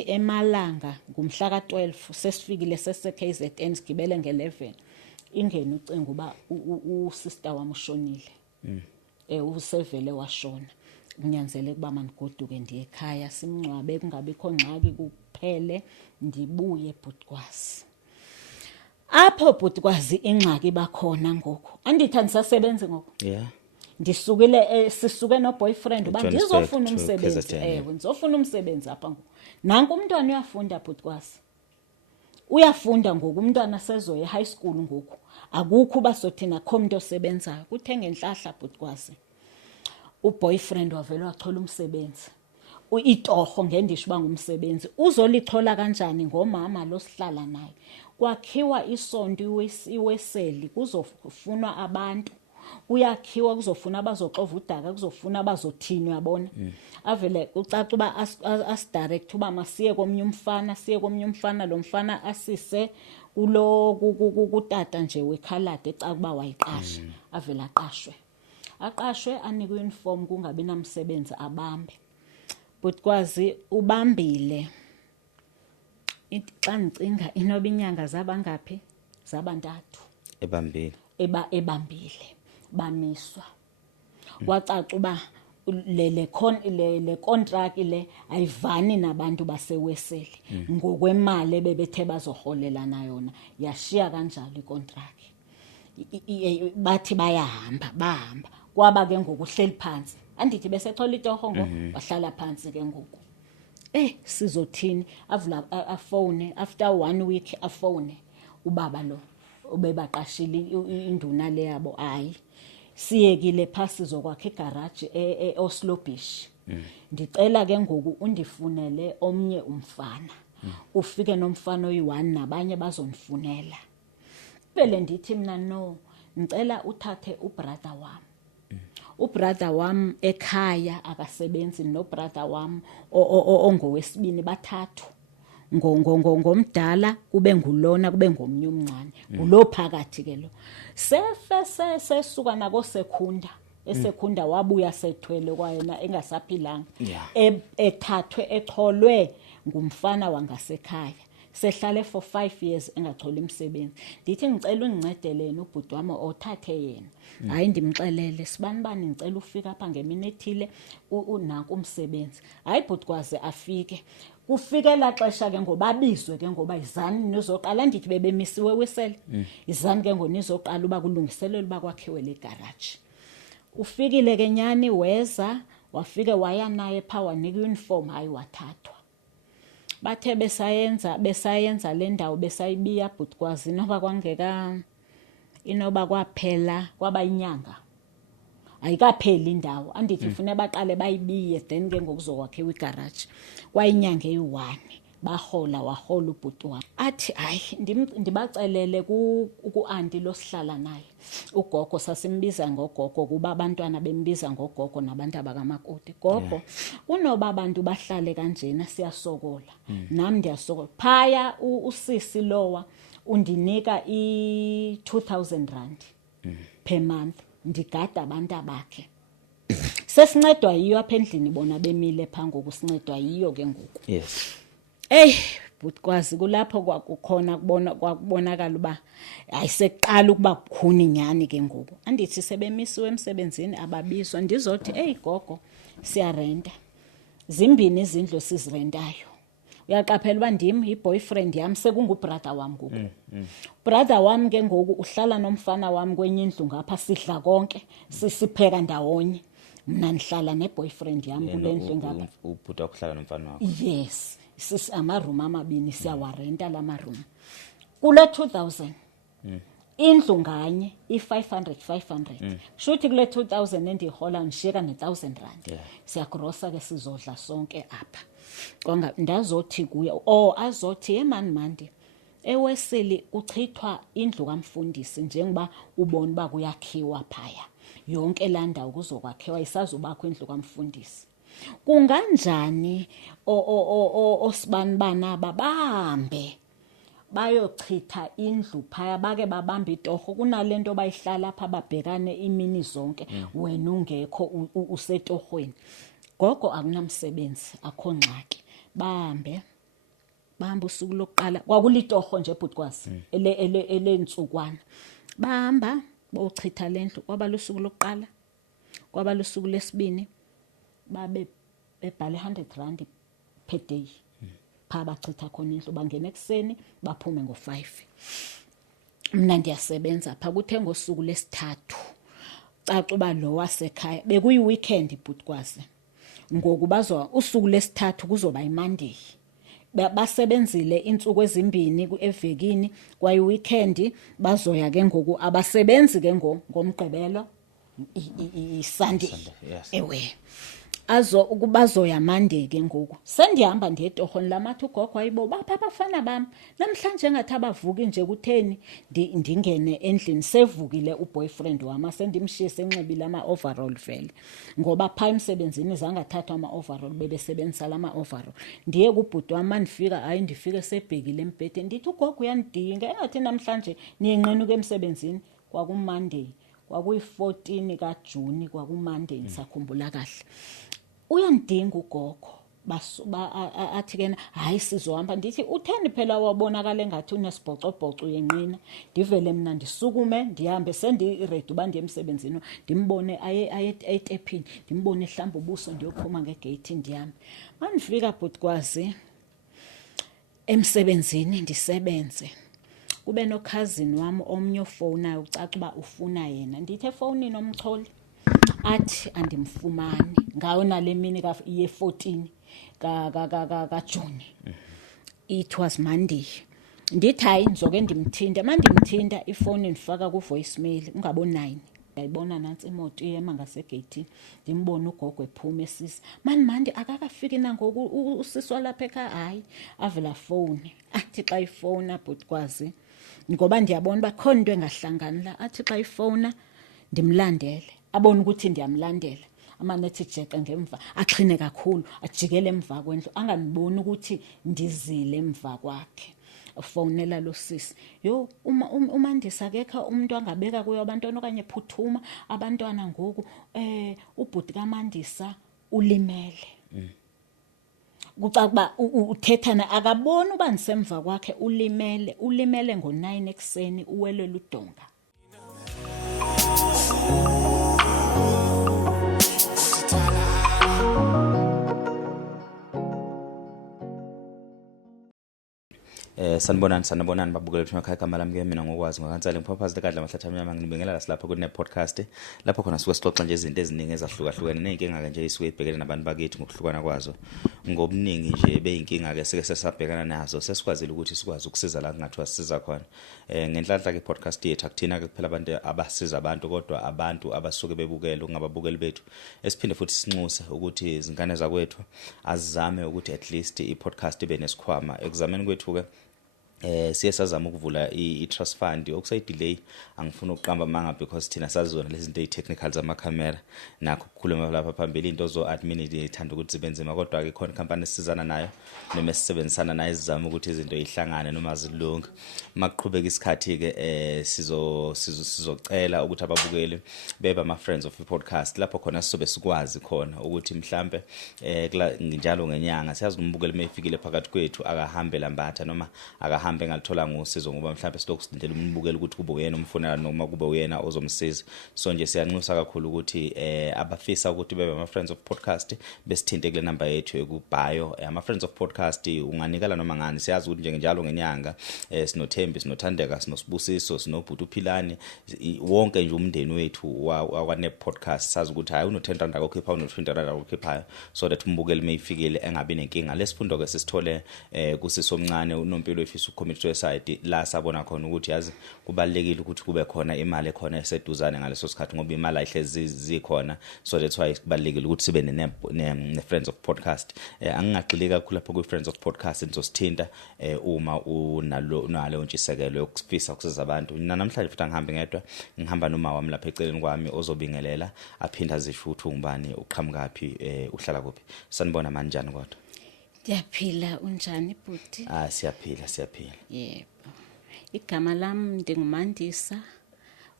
eMalanga ngumhla ka-12 sesifikile sese-KZN sigibele nge-11 ingene ucinga uba usister wami ushonile. Usevele washona. Kunyanzeleke ukuba mandigoduke ndiye ekhaya simngcwabe kungabikho ngxaki kuphele ndibuye eButikwazi. Apho Butikwazi ingxaki bakhona ngoku. Andithi andisasebenzi ngoku. Yeah. Ndisukile sisuke no boyfriend uba ndizofuna umsebenzi. KZN. Ndizofuna umsebenzi apha ngoku. Nanku umntwana uyafunda Butikwazi. Uyafunda ngoku umntwana sezoya high school ngoku. Akukho basothina kho umuntu osebenzayo. Kuthenga enhlahla Butikwazi. Uboyfriend wavela wachola umsebenzi. Itoho ngendisho uba ngumsebenzi. Uzolithola kanjani ngomama lo sihlala naye. Kwakhiwa isonto iweseli kuzofunwa abantu. Kuyakhiwa kuzofuna abazoxova udaka kuzofuna abazothini uyabona. Avele ucaca uba as-direct uba masiye komnye umfana lo mfana asise kulo kutata nje wekhalade ecaka uba wayiqasha. Avele aqashwe anikwe uniform kungabi namsebenzi abambe. Butikwazi ubambile. Xa ndicinga inoba inyanga zabangaphi zabantathu. Ebambile. Bamiswa. Wacaca uba le contract le ayivani nabantu baseweseli ngokwemali bebethe bazoholelana yona yashiya kanjalo icontract. Bathi bahamba kwaba ke ngoku uhleli phansi andithi besechola itoho ngo wahlala phansi ke ngoku sizothini avula afone after 1 week afone ubaba lo ubebaqashile induna le yabo ayi siyekile phasi sizokwakha igarage eOslo Beach. Ndicela ke ngoku undifunele omnye umfana. Ufike nomfana oyi1 nabanye bazonifunela. Vele ndithi mina no ngicela uthathe ubrother wami. Ubrother wami ekhaya akasebenzi nobrother wami ongowesibini bathathu. Ngomdala kube ngulona kube ngomnye umncane ngulo phakathi ke lo sesuka nako esekunda wabuya sethwele kwayena engasaphilanga ethathwe echolwe ngumfana wangasekhaya sehlale for 5 years engatholi umsebenzi. Ndithi ngicela ungincedele ubhuti wami othathe yena. Hayi ndimxelele sibani ngicela ufika apha ngemini ethile unako umsebenzi. Hayi Butikwazi afike. Kufike la xesha ke ngobabizwe ke ngoba izani nizoqala ndithi bebemisiwe wesele. Izani ke ngonizoqala uba kulungiselelwe uba kwakhiwe le garage. Ufikile ke nyani weza wafike waya naye pha wanika uniform hayi wathathwa. Bathe besayenza le ndawo besayibiya Butikwazi inoba kwaphela kwaba inyanga. Ayikapheli indawo andithi ufune baqale bayibiye then ke ngokuzokwakhiwa igarage kwayinyanga eyi1 wahola ubhuti wami athi hayi ndibacelele ku-anti lo sihlala naye ugogo sasimbiza ngogogo kuba abantwana bembiza ngogogo nabantu abakamakoti gogo kunoba abantu bahlale kanjena siyasokola nami ndiyasokola phaya usisi lowa undinika i2000 rand per month ndigada abantu abakhe sesincedwa yiyo apha endlini bona bemile phango kusincedwa yiyo ke ngoku. Yes. Butikwazi kulapho kwakukhona kwakubonakala uba ayiseqala ukuba kukhuni nyani ke ngoku andithi sebemisiwe emsebenzini ababizwa ndizothi gogo siyarenta zimbini izindlu sizirentayo uyaqaphela uba ndim iboyfriend yami sekungubrother wami ngoku. Brother wami ke ngoku uhlala nomfana wami kwenye indlu ngapha sidla konke sisipheka ndawonye mina ndihlala neboyfriend yami kule ndlu ngapha. Ubhuti ukuhlala nomfana wakho? Yes. Ama-room amabini siyawarenta lama room kule 2000 indlu nganye i500 shuthi kule 2000 endihola ngishiyeka ne1000 rand siyagrosa ke sizodla sonke apha konga ndazothi kuye azothi yemani mandi eweseli uchithwa indlu kamfundisi njengoba ubona ba kuyakhiwa phaya yonke la ndawo kuzokwakhiwa isazobakho indlu kamfundisi. Kunganjani osibani bana bahambe bayochitha indlu phaya bake babamba itoho kunalento bayihlala apha babhekane imini zonke wena ungekho usetohweni gogo akunamsebenzi akho ngxaki bahambe bahamba usuku lokuqala kwakulitoho nje bhutikwazi elensukwana bahamba bochitha lendlu kwaba lusuku lokuqala kwaba lusuku lesibini babe bebhale 100 rand per day pha bachitha khona indlu bangena ekseni baphume ngo5 mina ndiyasebenza pha kuthe ngosuku lesithathu caca uba lo wasekhaya bekuyi weekend bhutikwazi ngoku bazwa usuku lesithathu kuzoba iMonday basebenzile insuku ezimbini evekini kwayi weekend bazoya ke ngoku abasebenzi ke ngomgqibelo iSunday ewe ukubazoya Monday ke ngoku sendihamba ndiye etohoni lamathi ugogo ayibo bapha abafana bami namhlanje ngathi abavuki nje kutheni ndingene endlini sevukile uboyfriend wami sendimshiye senxibile ama-overall vele ngoba pha emsebenzini zangathathwa ama-overall bebesebenzisa lama-overall ndiye kubhuti wami mandifika hayi ndifike sebhekile embhedeni ndithi ugogo uyandidinga engathi namhlanje niyenqenuka emsebenzini kwakuMonday kwakuyi-14 kaJuni kwakuMonday ngisakhumbula kahle uyandinga ugogo athi kena hayi sizohamba ndithi utheni phela wabonakala engathi unesibhocobhoco uyenqina ndivele mina ndisukume ndihambe sendiredi uba ndiye emsebenzini ndimbone aye etephini ndimbone ehlamba ubuso ndiyophuma ngegate ndihambe mandifika bhutikwazi emsebenzini ndisebenze kube nokhazini wami omnye ofowunayo ucaca uba ufuna yena ndithi efowunini omcholi athi andimfumani ngayo nale mini ye-14 kaJuni it was Monday ndithi hayi ndizoke ndimthinta mandimthinta ifoni ndifaka ku-voicemail ungabo-9 ndayibona nansi imoto iyema ngasegeyithini ndimbona ugogo ephuma esisi mandi akakafiki nangoku usisi walapha ekhaya hayi avela fowuni athi xa ifowuna bhutikwazi ngoba ndiyabona uba khona into engahlangani la athi xa ifowuna ndimlandele abone ukuthi ndiyamlandela amanethi jeqe ngemva axhine kakhulu ajikele emva kwendlu angandiboni ukuthi ndizile emva kwakhe ufonela lo sisi yo uMandisa akekho umuntu angabeka kuyo abantwana okanye phuthuma abantwana ngoku ubhuti kaMandisa ulimele kucakuba uthethana akaboni uba ndisemva kwakhe ulimele ngo9 ekseni uwelela udonga sanibonani babukele thina ekhaya igama lami ke mina ngokwazi ngokansale ngiphophazile kadla amahlathi amnyama nginibingelela lapha kune podcast lapho khona suke sixoxa nje izinto eziningi ezahlukahlukene nenkinga ke nje isuke ibhekene nabantu bakithi ngokuhlukana kwazo ngobuningi nje beyinkinga ke sike sesabhekana nazo sesikwazile ukuthi sikwazi ukusiza la kungathiwa sisiza khona ngenhlanhla ke podcast yethu akuthina ke kuphela abantu abasiza abantu kodwa abantu abasuke bebukela ungababukeli bethu esiphinde futhi sinxuse ukuthi izingane zakwethu azizame ukuthi at least i-podcast ibe nesikhwama ekuzameni kwethu ke siye sazama ukuvula i-trust fund okusayidelay angifuna ukuqamba manga because thina sazizona lezi zinto ezitechnical zamakhamera nakho ukukhuluma lapha phambili into zo admin ithanda ukuthi sibenzima kodwa ke khona company esizana nayo noma esisebenzisana nayo izama ukuthi izinto ihlangane noma zilunga maqhubeka isikhathi ke sizocela ukuthi ababukeli bebe ama friends of the podcast lapho khona sizobe sikwazi khona ukuthi mhlambe njalo ngenyanga siyazi umbukeli mayifikile phakathi kwethu akahambe lambatha noma akahambe engalithola ngosizo ngoba mhlawumbe silokhu sidindela umbukeli ukuthi kube uyena umfuna noma kube uyena ozomsiza so nje siyanxusa kakhulu ukuthi abafisa ukuthi bebe ama friends of podcast besithinte kule number yethu ekubhayo ama friends of podcast unganikala noma ngani siyazi ukuthi njalo ngenyanga sinoThembi sinothandeka sinosbusiso sinobhuti uphilani wonke nje umndeni wethu wakwane podcast sazi ukuthi hayi uno10 rand akokhipha uno20 rand akokhipha so that umbukeli mayifikile engabi nenkinga lesifundo ke sisithole kusisi omncane unompilo efisa community side la sabona khona ukuthi yazi kubalekile ukuthi kube khona imali ekhona eseduzane ngaleso sikhathi ngoba imali ayihlezi zikhona so that's why kubalekile ukuthi sibe ne friends of podcast angingagxili kakhulu lapho ku friends of podcast nizosithinta uma unalo ntshisekelo yokufisa ukusiza abantu namhlanje futhi angihambe ngedwa ngihamba noma wami lapha eceleni kwami ozobingelela aphinda zisho ukuthi ungubani uqhamukaphi uhlala kuphi sanibona manjani kodwa Ndiyaphila unjani bhuti? Siyaphila. Yebo. Igama lami ndinguMandisa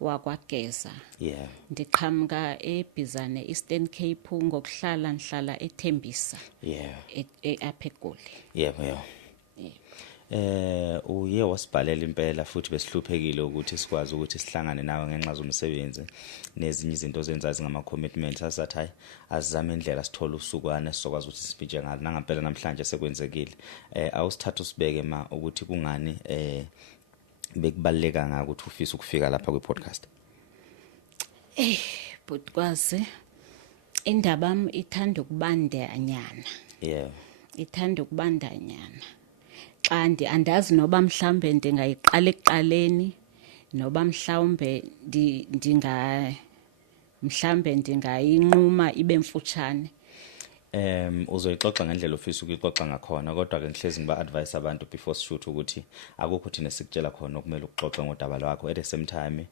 wakwaGeza. Yeah. Ndiqhamuka eBizana Eastern Cape ngokuhlala eThembisa. Yeah. Apha eGoli. Yebo. Uye wasibhalela impela futhi besihluphekile ukuthi sikwazi ukuthi sihlangane nawe ngenxa zomsebenzi nezinye izinto ozenzayo ngama commitments sasathi hayi azizame indlela sithola usukwane sizokwazi ukuthi sipithe ngalo nangampela namhlanje sekwenzekile. Awusithatha usibeke ma ukuthi kungani bekubaleka ngaka ukuthi ufisa ukufika lapha kwi-podcast. Bhutikwazi indaba yami ithanda ukubandanyana. Yeah. Ithanda ukubandanyana. Kanti andazi noba mhlambe ndingayiqala ekuqaleni noba mhlawumbe ndingayinquma ibe mfutshane. Uzoyixoxa ngendlela ofisa ukuyixoxa ngakhona kodwa ke ngihlezi ngiba advise abantu before shoot ukuthi akukho thina sikutshela khona okumele ukuxoxa ngodaba lwakho. At the same time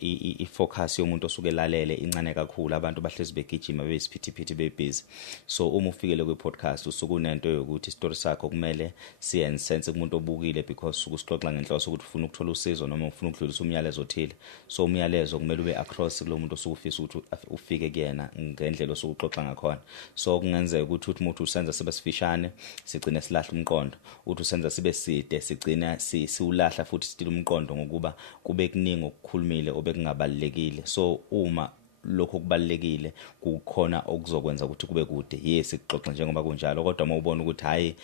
i-focus yomuntu osuke lalele incane kakhulu, abantu bahlezi begijima beyisiphithiphithi bebusy. So uma ufikele kwi-podcast usuke unento yokuthi story sakho kumele siyenze sense kumuntu obukile because usuke usixoxa ngenhloso ukuthi ufuna ukuthola usizo noma ufuna ukudlulisa umyalezo othile. So umyalezo kumele ube across kulo muntu osuke ufisa ukuthi ufike kuyena ngendlela osuke uxoxa ngakhona. So kungenzeka ukuthi umuntu usenza sibe sifishane sigcine silahla umqondo, uthi usenza sibe side sigcina siwulahla futhi stile umqondo ngokuba kube kuningi okukhulumile obekungabalekile. So uma lokho kubalekile kukhona okuzokwenza ukuthi kube kude, yes sikuxoxa njengoba kunjalo, kodwa uma ubona ukuthi hayi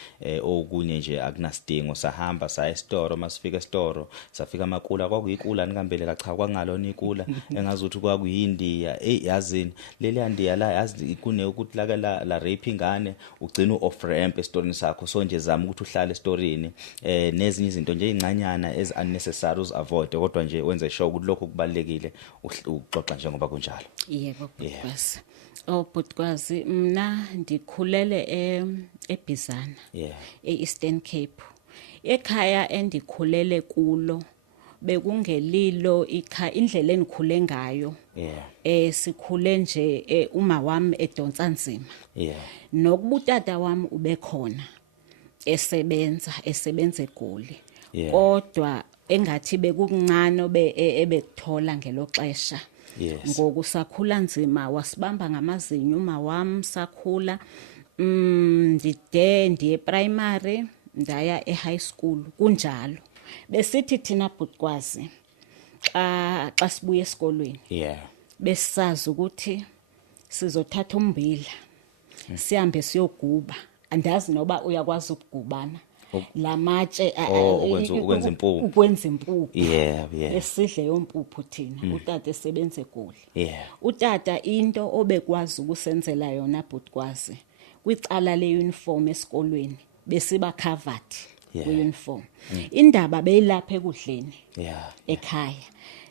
okunye nje akunasidingo sahamba saya estoro, masifika estoro safika amakula kwakuyikula nikambele cha kwangalona ikula engazi ukuthi kwakuyindiya yazini leli yandiya la yazi kune ukuthi la rape ingane ugcina off ramp estorini sakho. So nje zama ukuthi uhlale estorini nezinye izinto nje ingcanyana as unnecessary avoid, kodwa nje wenze sure ukuthi lokho kubalekile uxoxa njengoba kunjalo. Yebo Bhutikwazi. Bhutikwazi mina ndikhulele eBizana. Yeah. E-Eastern Cape. Ekhaya endikhulele kulo bekungelilo indlela enikhule ngayo. Yeah. Sikhule nje uma wami edonsa nzima. Yeah. Nokubutata wami ubekhona esebenza eGoli. Yeah. Kodwa engathi bekukuncane ebekuthola ngelo xesha. Yes. Ngoku sakhula nzima wasibamba ngamazinyo uma wami sakhula ndiye primary ndaya high school kunjalo. Besithi thina Bhutikwazi xa sibuye esikolweni. Yeah. Besisazi ukuthi sizothatha umbila sihambe siyoguba. Andazi noba uyakwazi ukugubana. Lamatshe ukwenza impuphu. Yeah. Esidle yompuphu thina utata esebenza eGoli. Yeah. Utata into obekwazi ukusenzela yona Bhutikwazi kwicala leuniform esikolweni besiba covered kweuniform. Indaba beyilapha ekudleni. Yeah. Ekhaya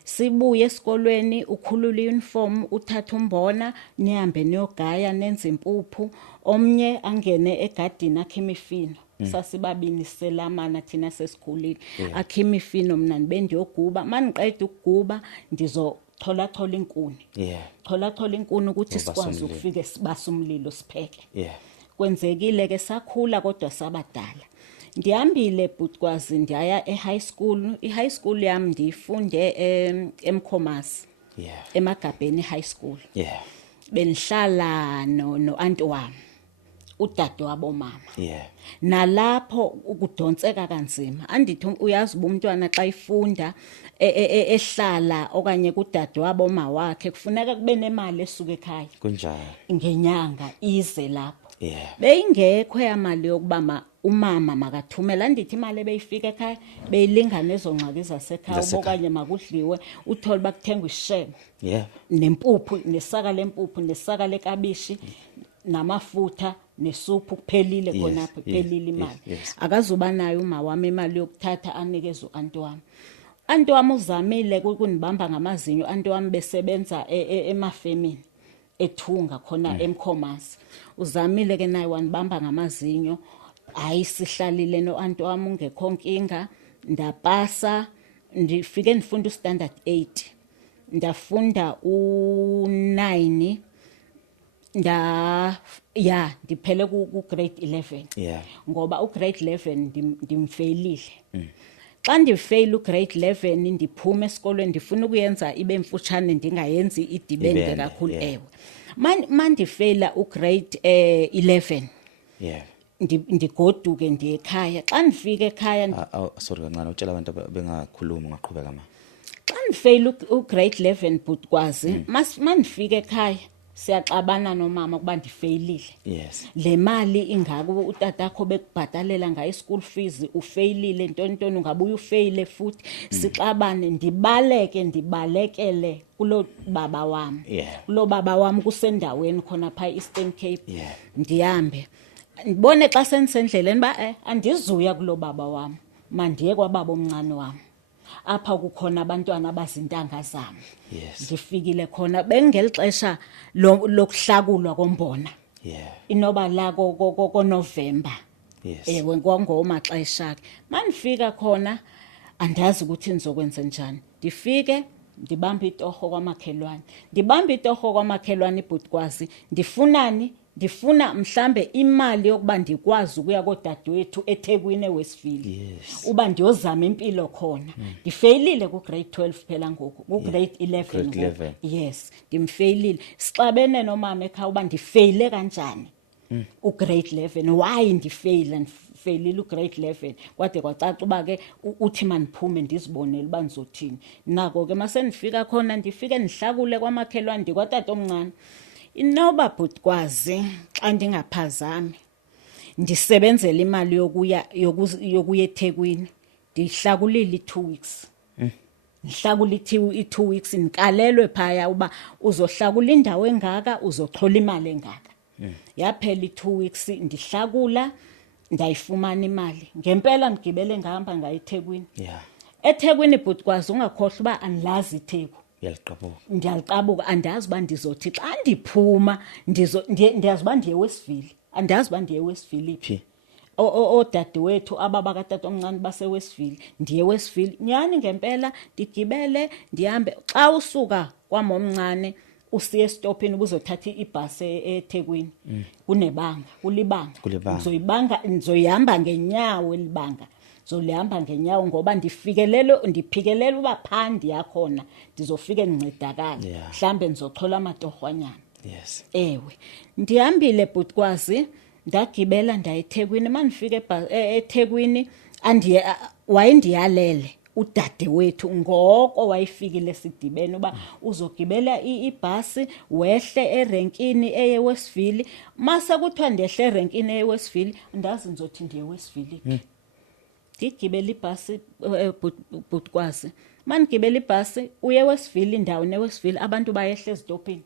sibuye esikolweni ukhulula iuniform uthatha umbona nihambe niyogaya nenza impuphu, omnye angene egadini akhe imifino. Sasibabini selamana thina sesikhulile akhe imifino mina bendiyoguba, maniqeda ukuguba ndizothola inkuni. Yeah. Thola inkuni ukuthi sikwazi ukufike sibasa umlilo sipheke. Yeah. Kwenzekile ke sakhula kodwa sabadala. Ndihambile Bhutikwazi ndiyaya e-high school. I-high school yami ndifunde eMkhomasi. Yeah. Emagabheni high school. Yeah. Benihlala no anti wami udade wabo mama. Yeah. Nalapho ukudonseka kanzima. Andithi uyazi umntwana xa ifunda ehlala okanye kudade wabo mama wakhe kufuneka kube nemali esuka ekhaya. Kunjalo. Ngenyanga ize lapho. Yeah. Beyingekho yamali yokuba umama makathumela. Andithi imali beyifika ekhaya beyilingana ezongxaki zasekhaya okanye makudliwe uthole bakuthengwa isishebo. Yeah. Nempuphu nesaka lempuphu nesaka lekabishi namafutha nesuphu kuphelile khona apha kuphelile imali. Akazuba nayo uma wami imali yokuthatha anikeze uanti wami. Anti wami uzamile ukunibamba ngamazinyo. Anti wami besebenza emafemini ethunga khona eMkhomasi. Uzamile ke naye wanibamba ngamazinyo. Hayi sihlalile noanti wami ungekho nkinga. Ndapasa ndifike ndifunda standard 8. Ndafunda u9 ndiphele ku grade 11. Yeah. Ngoba grade 11 ndimfailile. Xa ndifail grade 11 ndiphuma esikolweni ndifuna ukuyenza ibe mfutshane ndingayenzi idibende kakhulu ewe. Mandifaila grade 11. Yeah. ndigoduke ndiye ekhaya. Xa ndifika ekhaya sorry kancane utshela abantu bengakhuluma ngaqhubeka ma. xa ndifeyile ugrade 11 Bhutikwazi, mandifika ekhaya siyaxabana nomama kuba ndifeyilile. Yes. Le mali ingako utatakho bekubhatalela ngayo school fees, ufeyilile ntoni ungabuye ufeyile futhi. Sixabane, ndibalekele kulo baba wami. Yeah. Kulo baba wami kusendaweni khona pha Eastern Cape. Yeah. Ndihambe ndibone xa sendisendleleni ba andizuya kulo baba wami, mandiye kwababa omncane wami. Apha kukhona abantwana abazintanga zami. Yes. Ndifikile khona bengelixesha lokuhlakulwa kombona. Yeah. Inoba la koNovember. Yes. Ewe ngomaxesha ke. Mandifika khona andazi ukuthi nizokwenza njani. Ndifike ndibamba itoho kwamakhelwane. Ibhutikwazi, ndifunani? Ndifuna mhlambe imali yokuba ndikwazi ukuya kodadewethu eThekwini eWestfield. Yes. Uba ndiyozama impilo khona. Ndifeyilile kugrade 12 phela ngoku, kugrade 11 ngoku. Yes, ndimfeyilile. Sixabene nomama ekhaya uba ndifeyile kanjani. Ugrade 11 why ndifeyilile ugrade 11 kwade kwacaca uba ke uthi maniphume ndizibonele uba nizothini. Nako ke masendifika khona ndifike ndihlakule kwamakhelwane ndikwatata omncane. Inoba Bhutikwazi xa ndingaphazami ndisebenzela imali yokuya eThekwini, ndihlakulile 2 weeks. Ndihlakula i2 weeks nikalelwe phaya uba uzohlakula indawo engaka uzoxhola imali engaka. Yaphela i2 weeks ndihlakula ndayifumana imali. Ngempela ngigibele ngahamba ngayo eThekwini. Yeah. eThekwini Bhutikwazi ungakhohlwa uba andilazi iTheku. Ndiyaliqabuka andazi uba ndizothi xa ndiphuma ndiyazi uba ndiye eWestfield. Andazi uba ndiye eWestfield iphi. Odadewethu ababakatata omncane baseWestfield, ndiye eWestfield. Nyani ngempela ndigibele ndihambe. Xa usuka kwamomncane usiye estopini ubuzothatha ibhasi eThekwini. Kulibanga. Ngizoyihamba ngenyawo elibanga. Zolihamba ngenyawo ngoba ndiphikelele uba phandi yakhona ndizofike ndincedakala. Mhlambe ndizoxhola amatohwanyana. Yes. Ewe. Ndihambile Bhutikwazi ndagibela ndaya eThekwini. Mandifike eThekwini wayendiyalele udadewethu ngoko wayifikile sidibene uba uzogibela ibhasi wehle erenkini eyeWestfield. Mase kuthiwa ndehle erenkini eyeWestfield ndazi ndizothi ndiye eWestfield. Ndigibela ibhasi Bhutikwazi. Mandigibela ibhasi uye eWestfield, indawo neWestfield abantu bayehle ezitopini.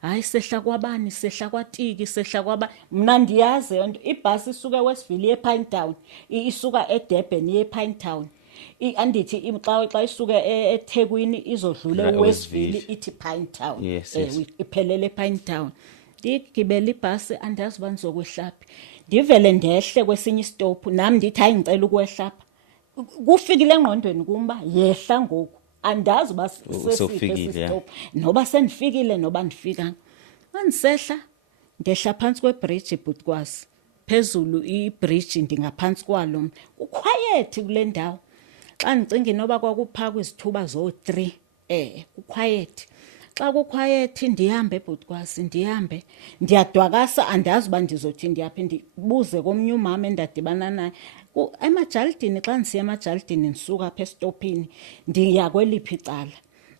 Hayi sehla kwabani, sehla kwaTiki, sehla kwaba. Mna ndiyazi yonto. Ibhasi isuka eWestfield iye ePinetown, isuka eDurban iye ePinetown. Andithi xa isuka eThekwini izodlula eWestfield ithi Pinetown. Iphelele ePinetown. Ndigibela ibhasi andazi uba ndizokwehlaphi. Ndivele ndehle kwesinye istop nami ndithi hayi ngicela ukwehlapha. Kufikile engqondweni kumba yehla ngoku. Andazi uba sesifikile stop noba sendifikile noba ndifika. Mandisehla ndehla phansi kwebridge Bhutikwazi. Phezulu ibridge ndingaphansi kwalo. Kuquiet kule ndawo. Xa ndicinga inoba kwakuphaka izithuba zo3 kuquiet. Xa kuquiet ndihambe Bhutikwazi ndihambe ndiyadwakasa andazi uba ndizothi ndiyaphi. Ndibuze komnye umama endadibana naye emajalidini. Xa ndisiya emajalidini ndisuka apha estopini ndiya kweliphi icala.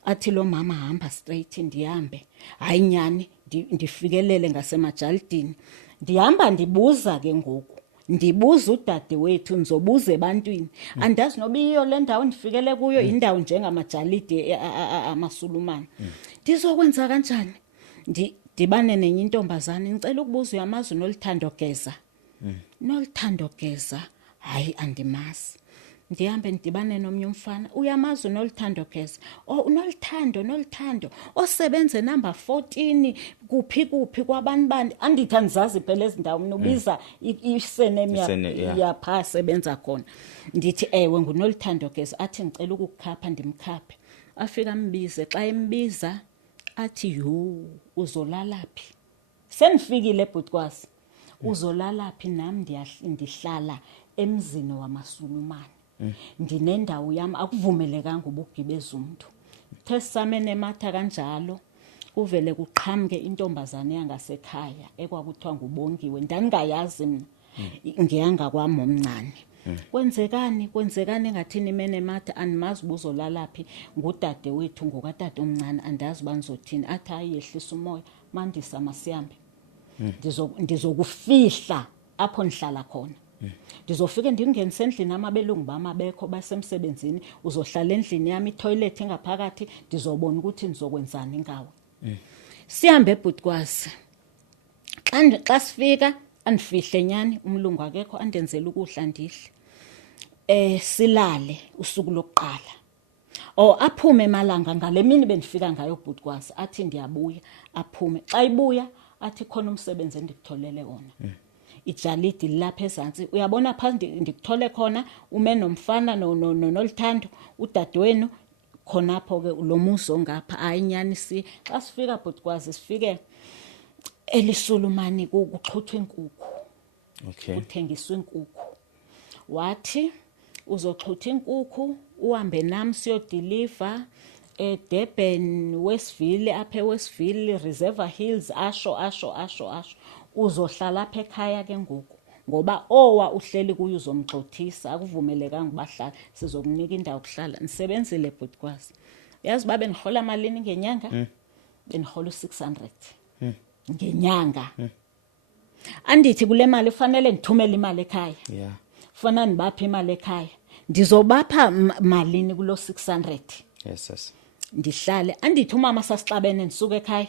Athi lo mama hamba straight ndihambe. Hayi nyani ndifikelele ngasemajalidini. Ndihamba ndibuza ke ngoku. Ndibuza udadewethu ndizobuza ebantwini. Andazi noba iyo le ndawo ndifikele kuyo indawo njengamajalidi amaSulumane. Ndizokwenza kanjani? Ndibane nenye intombazane ngicela ukubuza uyamazi uNoluthando Geza. Noluthando Geza hayi andimazi. Ndihambe ndibane nomnye umfana uyamazi uNoluthando Geza. Noluthando osebenze number 14 kuphi kwabani andithi andizazi phela ezindawo mnubiza isenemi yapha sebenza khona. Ndithi ewe nguNoluthando Geza. Athi ngicela ukukukhapha ndimkhaphe. Afika mbize. Xa embiza athi uzolalaphi? Sendifikile Bhutikwazi. Uzolalaphi? Nami ndihlala emzini wamaSulumane. Ndinendawo yami akuvumelekanga ubugibeza umuntu. Thesamene matha kanjalo kuvele kuqhamuke intombazane yangasekhaya ekwakuthiwa nguBongiwe, ndangingayazi mina ngiyanga kwami omncane. Kwenzekani ngathini imene mathi animazi buzolalaphi ngudade wethu ngokatata omncane andazi banizothini athi hayi yehlisa umoya mandisa masiyambe ndizokufihla apho nihlala khona. Ndizofike ndingenise endlini amabelungu bami abekho basemsebenzini uzohlala endlini yami itoilet ngaphakathi ndizobona ukuthi nizokwenzani ngawe. Sihambe ebhutikwazi. Xa sifika andifihle nyani umlungu akekho andenzela ukudla ndidle. Silale usuku lokuqala. Aphume emalanga ngale mini bendifika ngayo ebhutikwazi athi ndiyabuya aphume. Xa ibuya athi khona umsebenzi endikutholele wona. Ijalidi lapha ezantsi uyabona phansi ndikuthole khona ume nomfana nolithando udadewenu khonapho ke lo muzo ngapha ayinyani xa sifika ebhutikwazi sifike elisulumani kuxhuthwa inkukhu. Okay. Uthengiswa inkukhu. Wathi uzoxhutha inkukhu uhambe nami siyodeliver eDurban Westville apha eWestville Reservoir Hills asho uzohlala apha ekhaya ke ngoku ngoba uhleli kuyo uzomgxothisa akuvumelekanga ubahlala sizokunika indawo yokuhlala nisebenzile ebhutikwazi. Yazi babe ngihola malini ngenyanga? Benihola 600 ngenyanga. Andithi kule mali ufanele ngithumele imali ekhaya. Yeah. Fana nibapha imali ekhaya. Ndizobapha malini kulo 600? Yes. Ndihlale andithi umama sasixabene ndisuka ekhaya.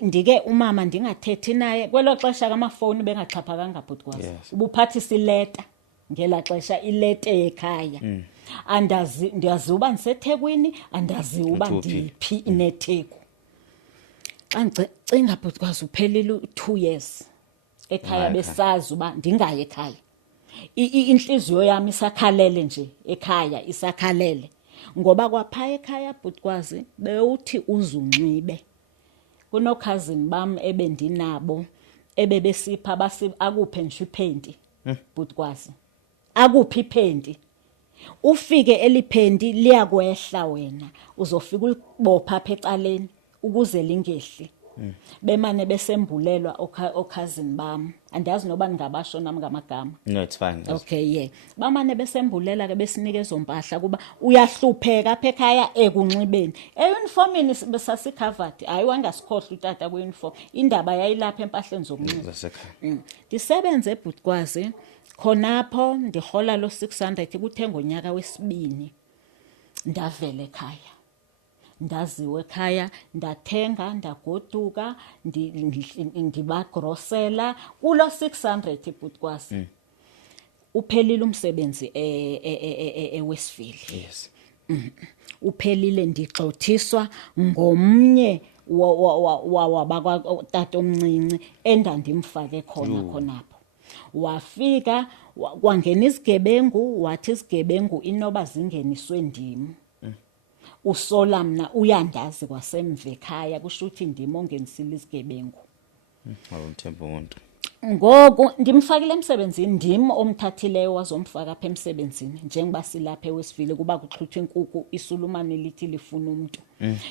Ndike umama ndingathethi naye kwelo xesha kamafoni bengaxhaphakanga ebhutikwazi. Ubuphathisa ileta ngela xesha ilete ekhaya. Ndiyazi uba ndiseThekwini andazi uba ndiphi ineTheku. Xa ngicinga ebhutikwazi uphelile 2 years ekhaya besazi uba ndingayi ekhaya. Inhliziyo yami isakhalele nje ekhaya isakhalele ngoba kwaphaya ekhaya ebhutikwazi bewuthi uzunxibe. Kuno cousin bami ebendinabo ebebesipha akuphe nje iphenti bhutikwazi akuphi iphenti ufike eliphenti liyakwehla wena uzofika ulibopha apha ecaleni ukuze lingehli. Bemane besembulelwa cousin bami andazi noba ngabasho nami ngamagama. No, it's fine. Okay, yeah. Bamane besembulela ke besinike zompahla kuba uyahlupheka apha ekhaya ekunxibeni. Uniformini besasi covered. Hayi wangasikhohle utata kweuniform. Indaba yayilapha empahleni zokunxiba. Ndisebenze ebhutikwazi khonapho ndihola lo 600 kuthe ngonyaka wesibini. Ndavela ekhaya. Ndaziwe ekhaya ndathenga ndagoduka ndibagrosela kulo 600 ebhutikwazi. Uphelile umsebenzi eWestville. Yes. Uphelile ndigxothiswa ngomnye wabakatata omncinci endandimfake khonapho. Wafika kwangena isigebengu wathi isigebengu inoba zingeniswe ndim. Usola mna uyandazi kwasemva ekhaya kusho ukuthi ndimo ongenisile isigebengu. Awumthemba umuntu. Ngoku ndimfakile emsebenzini ndim omthathileyo wazomfaka apha emsebenzini njengoba silapha eWestville kuba kuxhuthwa inkukhu isulumane lithi lifuna umuntu.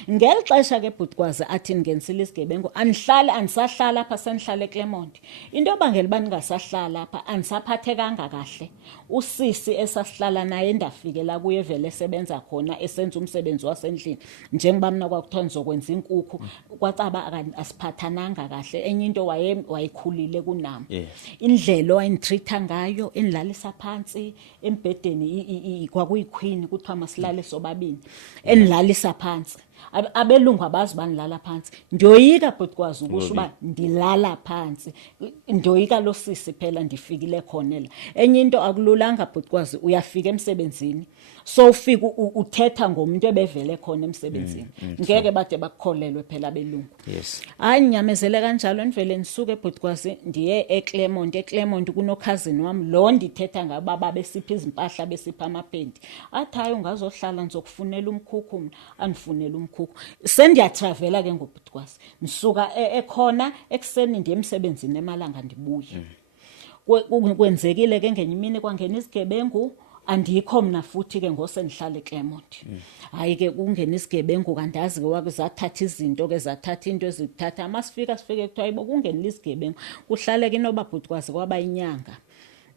Ngeli xesha ke bhutikwazi athi ningenisile isigebengu anisahlala apha senihlala eClermont. Into yobangela uba ningasahlala apha anisaphathekanga kahle. Usisi esasihlala naye ndafikela kuye vele esebenza khona esenza umsebenzi wasendlini njengoba mina kwakuthiwa nizokwenza inkukhu kwacaba asiphathananga kahle enye into wayekhulile kunami. Indlela wayengitreata ngayo enilalisa phansi embhedeni kwakuyiqueen kuthiwa masilale sobabini enilalisa phansi. Abelungu abazi banilala phansi. Ndiyoyika bhutikwazi ukusho uba ndilala phansi. Ndiyoyika lo sisi phela ndifikile khona la. Enye into akululanga bhutikwazi uyafika emsebenzini. So ufika uthetha ngomuntu ebevele khona emsebenzini. Ngeke bade bakukholelwe phela abelungu. Yes. Hayi nyamezele kanjalo nivele nisuke ebhutikwazi ndiye eClermont kuno cousin wami lo ndithetha ngababa besipha izimpahla besipha amapenti. Athi hayi ungazohlala nizokufunela umkhukhu mina anifunela umkhukhu. Sendiyatravela ke ngobhutikwazi. Nisuka ekhona ekseni ndiye emsebenzini emalanga ndibuye. Kwenzekile ke ngenye imini kwangena isigebengu andikho mina futhi ke ngosenihlala eClermont hayi ke kungena isigebengu kandazi ke wakuzathatha izinto ke zathatha into ezithatha amasifika sifike kuthiwa ayibo kungena isigebengu kuhlale ke noba bhutikwazi kwaba inyanga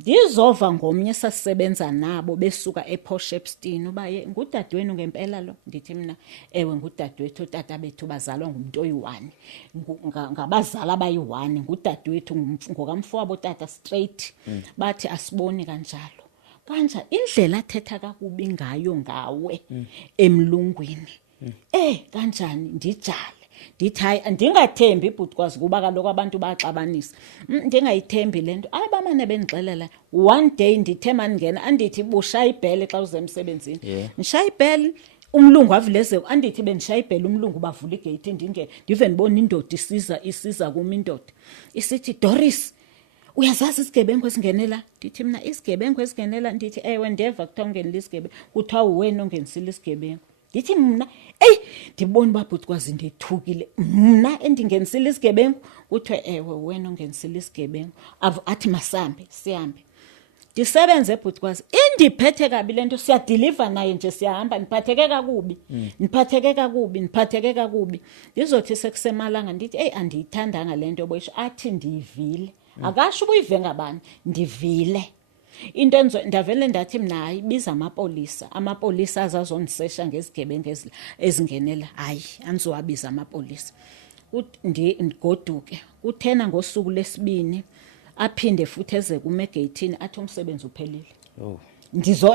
ndizova ngomnye sasisebenza nabo besuka ePort Epstein uba ye ngudadewenu ngempela lo ndithi mina ewe ngudadewethu tata bethu bazalwa ngumuntu oyi-1 ngabazala abayi-1 ngudadewethu ngokamfowabo tata straight bathi asiboni kanjalo kanja indlela athetha kakubi ngayo ngawe emlungwini kanjani ndijale ndithi hayi andingathembi ibhutikwazi kuba kaloku abantu baxabanisa ndingayithembi lento ayibamane bendixelela one day ndithe mandingena andithi bushaya ibhele xa uze emsebenzini ndishaya ibhele umlungu avileze andithi bendishaya ibhele umlungu bavula igate ndingene ndive ndibona indoda isiza kuma indoda isithi Doris uyazazi isigebengu esingenela ndithi mina isigebengu esingenela ndithi ewe ndeva kuthiwa ungenile isigebengu kuthiwa wena ongenisile isigebengu ndithi mna ndibona uba bhutikwazi ndithukile mna endingenisile isigebengu kuthiwe ewe wena ongenisile isigebengu athi masambe sihambe ndisebenze ebhutikwazi indiphethe kabi lento siyadiliva naye nje siyahamba niphatheke kakubi ndizothi sekusemalanga ndithi andiyithandanga lento boyisho athi ndiyivile akasho ubuyive ngabani ndivile into enzo ndavele ndathi mina hayi biza amapolisa azazondisesha ngezigebengu ezingenela hayi andizowabiza amapolisa ndigoduke uthena ngosuku lesibini aphinde futhi eze kuma egeyithini athi umsebenzi uphelile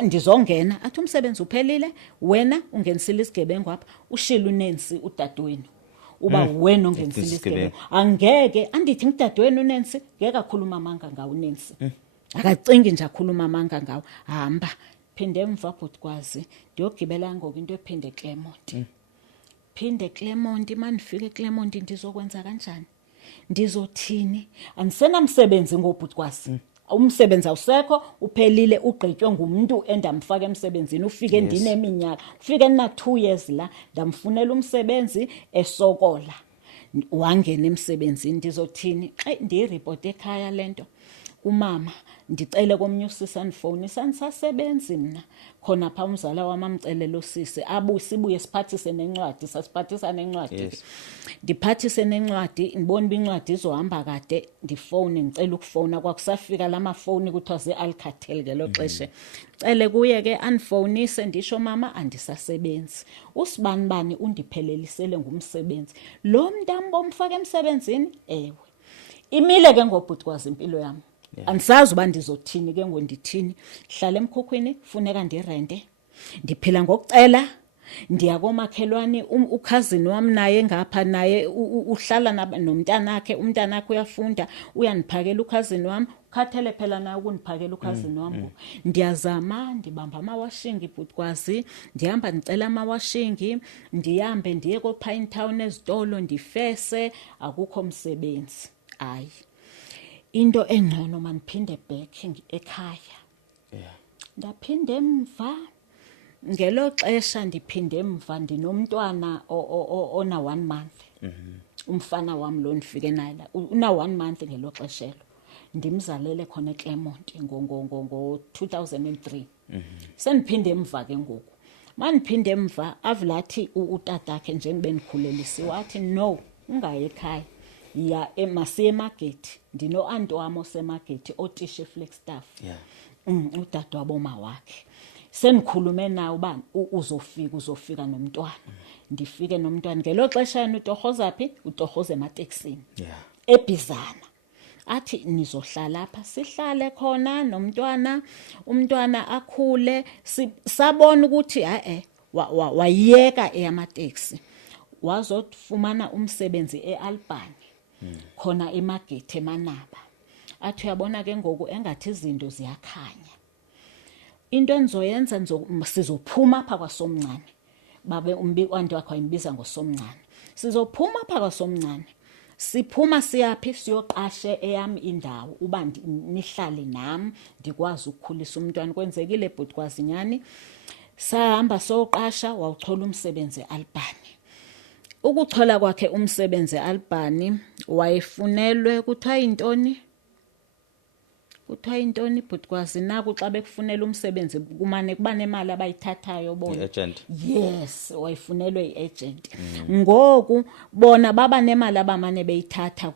ndizongena athi umsebenzi uphelile wena ungenisile isigebengu apha ushila uNancy udadewenu uba wena ongenisile isigebengu angeke andithi ngidadewenu uNancy ngeke akhuluma amanga ngawo uNancy akacingi nje akhuluma amanga ngawo hamba phinde emva bhutikwazi ndiyogibela ngoku into ephinde eClermont mandifike eClermont ndizokwenza kanjani ndizothini andisenamsebenzi ngobhutikwazi umsebenzi awusekho uphelile ugqitywe ngumuntu endamfaka emsebenzini ufike ndineminyaka ufike na 2 years la ndamfunela umsebenzi esokola wangena emsebenzini ndizothini ndiyireport ekhaya lento umama ndicele komnye usisi andifowunisa andisasebenzi mna khona pha umzala wami amcelela usisi sibuye siphathise nencwadi sasiphathisa nencwadi ndiphathise nencwadi ndibona incwadi izohamba kade ndifowune ngicela ukufowuna kwakusafika lamafowuni kuthiwa ze-Alcatel ngelo xesha cele kuye ke andifowunise ndisho mama andisasebenzi usibanibani undiphelelisele ngumsebenzi lo mntu bomfaka emsebenzini ewe imile ke ngobhutikwazi impilo yami andisazi uba ndizothini ke ngondithini hlala emkhukhwini funeka ndirente ndiphila ngokucela ndiya komakhelwane ukhazini wami naye ngapha naye uhlala nomntanakhe umntanakhe uyafunda uyaniphakela ukhazini wami ukhathele phela naye ukuniphakela ukhazini wami ndiyazama ndibamba amawashingi ibhutikwazi ndihamba ndicela amawashingi ndihambe ndiye koPine Town ezitolo ndifese akukho msebenzi hayi into engcono maniphinde back ekhaya ndaphinde emva ngelo xesha ndiphinde emva ndinomntwana ona 1 month umfana wami lo ndifike naye la una 1 month ngelo xeshelo ndimzalele khona eClermont ngo 2003 sendiphinde emva ke ngoku maniphinde emva avulathi utatakhe njengoba ndikhulelisiwe wathi no ungaye ekhaya ya emasiye emarket ndino-anti wami osemarket otishe Flagstaff udade waboma wakhe senikhulume naye uba uzofika nomntwana ndifike nomntwana ngelo xesha yena utorhoza phi utorhoza emateksini eBizana athi nizohlala apha sihlale khona nomntwana umntwana akhule sabona ukuthi wayeka eyamateksi wazofumana umsebenzi eAlbany khona eMagete eManaba athi uyabona ke ngoku engathi izinto ziyakhanya into enzoyenza sizophuma apha kwaSomncane babe umbikwanti wakho ayimbiza ngoSomncane sizophuma apha kwaSomncane siphuma siyaphi siyoqashe eyami indawo uba nihlale nami ndikwazi ukukhulisa umntwana kwenzekile ebhutikwazi nyani sahamba soqasha wawuchola umsebenzi eAlbany ukuchola kwakhe umsebenzi eAlbany wayefunelwe kuthiwa intoni kuthiwa intoni ibhutikwazi naku xa bekufunela umsebenzi kumane kuba nemali abayithathayo bona i-agent yes wayifunelwe i-agent ngoku bona baba nemali abamane beyithatha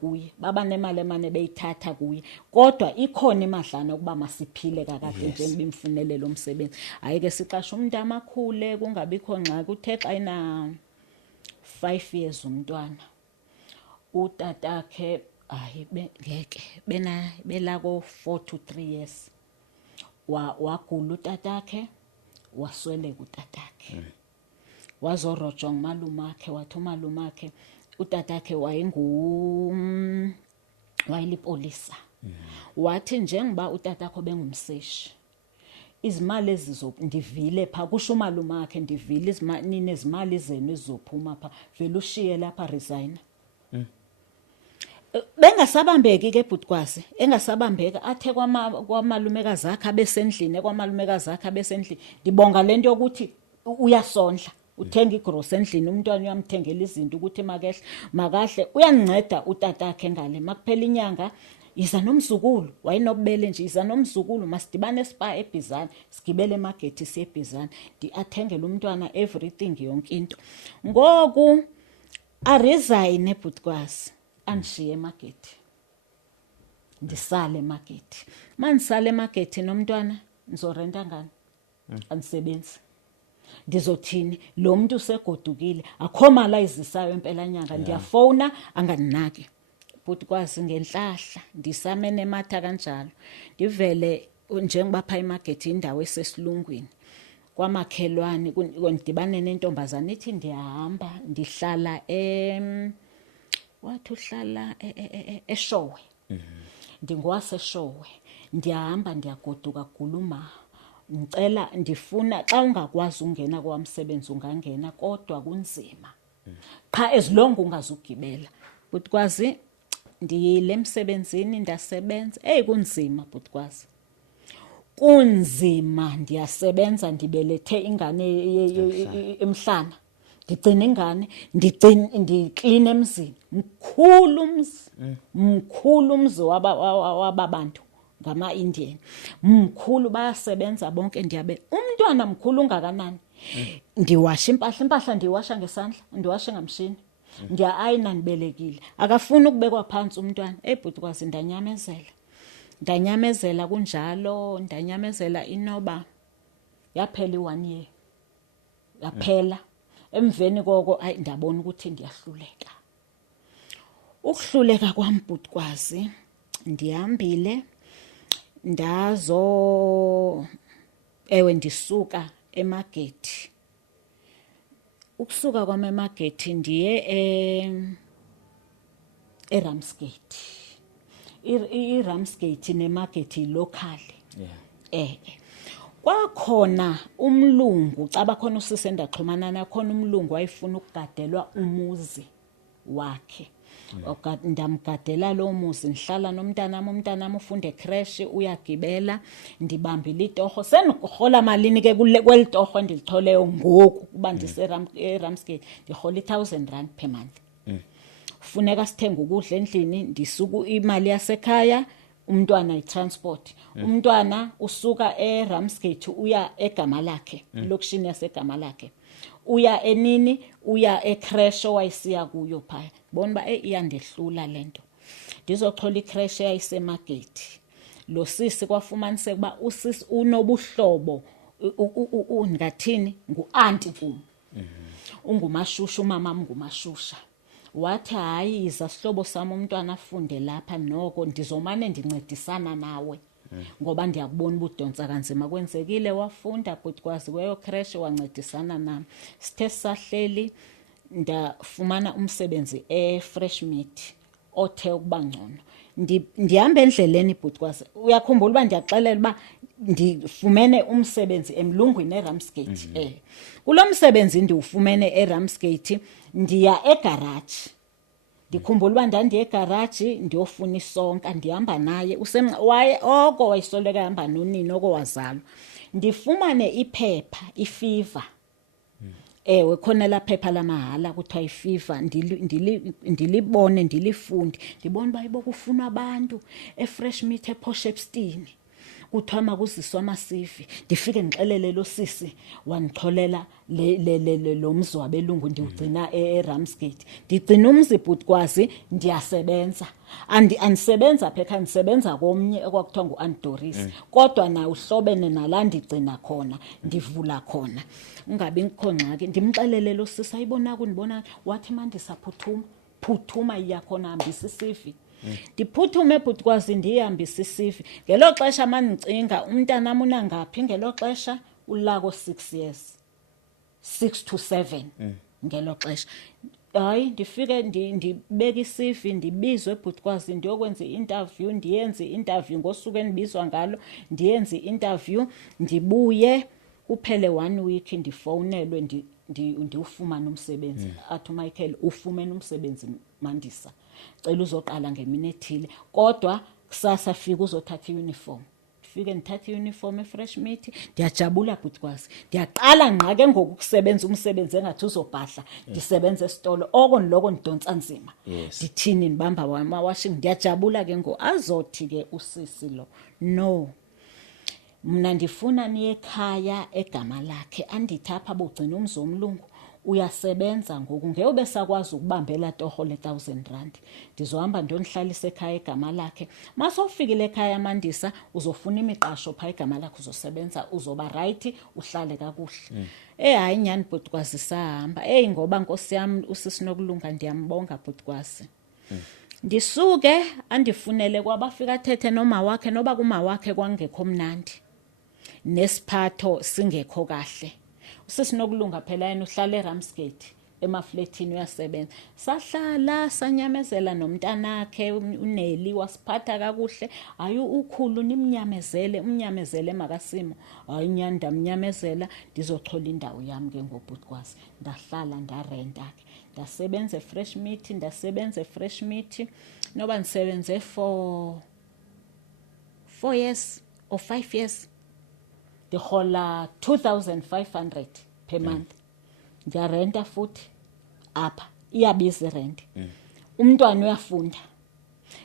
kuye kodwa ikhona imadlana ukuba masiphile kakade njengoba imfunele lo msebenzi hayi ke siqasha umuntu amakhule kungabikho ngxaki uthe xa ina 5 years umntwana utatakhe hayi ngeke belako 4 to 3 years wagula utatakhe wasweleka utatakhe wazorojwa ngumalumakhe wathi umalumakhe utatakhe wayelipolisa wathi njengoba utatakho bengumseshi izimali ndivile pha kusho umalumakhe ndivile izimali zenu ezizophuma pha vele ushiye lapha resign bengasabambeki ke bhutikwazi engasabambeka athe kwamalumekazi akhe abesendlini ndibonga lento yokuthi uyasondla uthenga igross endlini umntwana uyamthengela izinto ukuthi makahle uyanceda utatakhe ngale makuphela inyanga yiza nomzukulu wayinobubele nje yiza nomzukulu masidibane spa eBizana sigibele emarket siye eBizana athengele umntwana everything yonke into ngoku aresign ebhutikwazi andishiye emarket ndisale emarket mandisale emarket nomntwana ngizorenta ngani andisebenzi ndizothini lo muntu usegodukile akho mali ayizisayo impela nyanga ndiyafona angandinaki bhutikwazi ngenhlahla ndisamene ematha kanjalo ndivele njengoba pha emarket indawo esesilungwini kwamakhelwane kundibane nentombazana ithi ndiyahamba ndihlala wathi uhlala eShowe ndingowaseshowe ndiyahamba ndiyagoduka guluma ngicela ndifuna xa ungakwazi ungena kwamsebenzi ungangena kodwa kunzima qha ezilonga ungazugibela bhutikwazi ndiyile emsebenzini ndasebenza kunzima bhutikwazi kunzima ndiyasebenza ndibelethe ingane emhlana ndigcina ingane ndiclean emzini mkhulu umzi wababantu ngama-Indian mkhulu bayasebenza bonke ndiyabe umntwana mkhulu ungakanani ndiwasha impahla ndiyiwasha ngesandla ndiwashe ngamshini ndiya-ayina ndibelekile akafuni ukubekwa phansi umntwana bhutikwazi ndanyamezela kunjalo ndanyamezela inoba yaphela i-1 year yaphela emveni koko ndabona ukuthi ndiyahluleka ukuhluleka kwami bhutikwazi ndihambile ndisuka emarket ukusuka kwami emarket ndiye eRamsgate iRamsgate nemarket local kwakhona umlungu xa bakhona usise endaxhumana nakhona umlungu wayefuna ukugadelwa umuzi wakhe ndamgadela lo muzi ndihlala nomntanami ufunda ecrash uyagibela ndibambile itoho sendihola malini ke kweli torho endilitholeyo ngoku kuba ndiseRamsgate ndihola R1,000 per month funeka sithenga ukudla endlini ndisuku imali yasekhaya umntwana itransport umntwana usuka eRamsgate uya egama lakhe lokishini yasegama lakhe uya uya ecrash wayisiya kuyo phaya bona ba iyandehlula lento ndizoxhola icrash yayisemagate lo sisi kwafumaniseka ba usisi unobuhlobo ungathini nguanti kum ungumashusha umama ngumashusha wathi hayi iza sihlobo sami umntwana afunde lapha noko ndizomane ndincedisana nawe ngoba ndiyakubona ubudonsa kanzima kwenzekile wafunda bhutikwazi kweyo crash wancedisana nami sithe sahleli ndafumana umsebenzi eFresh Meat othe ukuba ngcono ndihamba endleleni bhutikwazi uyakhumbula uba ndiyaxelela uba ndifumene umsebenzi emlungwini eRamsgate kulo msebenzi ndiwufumene eRamsgate ndiya egarage ndikhumbula uba ndandiye egarage ndiyofuna isonka ndihamba naye oko wayisoleka ehamba nonini oko wazalwa ndifumane iphepha ifiva Ewe khona la phepha lamahala kuthiwa iFIFA ndilibone ndilifunde ndibona bayibo kufuna abantu eFresh Meat ePorshepstone kuthiwa makuziswa amasivi ndifike ngixelele lo sisi wanixholela lo mzi wabelungu ndiwugcina eRamsgate ndigcina umzi Bhutikwazi ndiyasebenza andisebenza phekha ndisebenza komnye ekwakuthiwa nguAndoris kodwa na uhlobene nala ndigcina khona ndivula khona ungabi ngikho ngxaki ndimxelele lo sisi ayibona kundibona wathi mandisa phuthuma iyakhona hambisa isivi ndiphuthume Bhutikwazi ndihambisa isivi ngelo xesha mandicinga umntanam unangaphi ngelo xesha ulako 6 years 6 to 7 ngelo xesha hayi ndifike ndibeka isivi ndibizwe Bhutikwazi ndiyokwenza i-interview ndiyenze i-interview ngosuku endibizwa ngalo ndiyenze i-interview ndibuye kuphele 1 week ndifowunelwe ndiwufumana umsebenzi athi Michael ufumene umsebenzi Mandisa cela uzoqala ngemini ethile kodwa kusasa fika uzothatha iuniform fike ndithatha iuniform eFresh Meat ndiyajabula Bhutikwazi ndiyaqala ngqake ngokusebenza umsebenzi engathi uzobhadla ndisebenza esitolo okoniloko ndidonsa nzima ndithini nibamba washing ndiyajabula ke azothi ke usisi lo no mna ndifuna niye ekhaya egama lakhe andithi apha bugcina umzi womlungu uyasebenza ngoku ngeke besakwazi ukubambela toho le-R1000 ndizohamba ndonihlalisa ekhaya egama lakhe masofikile ekhaya Mandisa uzofuna imiqasho pha igama lakhe uzosebenza uzoba right uhlale kakuhle hayi nyani Bhutikwazi sahamba ngoba Nkosi yami usisinokulunga ndiyambonga Bhutikwazi ndisuke andifunele kwabafika thethe noma wakhe noba kuma wakhe kwangekho mnandi nesiphatho singekho kahle usisinokulunga phela yena uhlala eRamsgate emafletini uyasebenza sahlala sanyamezela nomntanakhe uNeli wasiphatha kakuhle hayi ukhulu umnyamezele makasimo hayi nyani ndamnyamezela ndizoxhola indawo yami ke ngoBhutikwazi ndahlala ndarenta ke ndasebenza eFresh Meat noba ndisebenze for 4 years or 5 years ndihola 2500 per month ndiyarenta futhi apha iyabiza irent umntwana uyafunda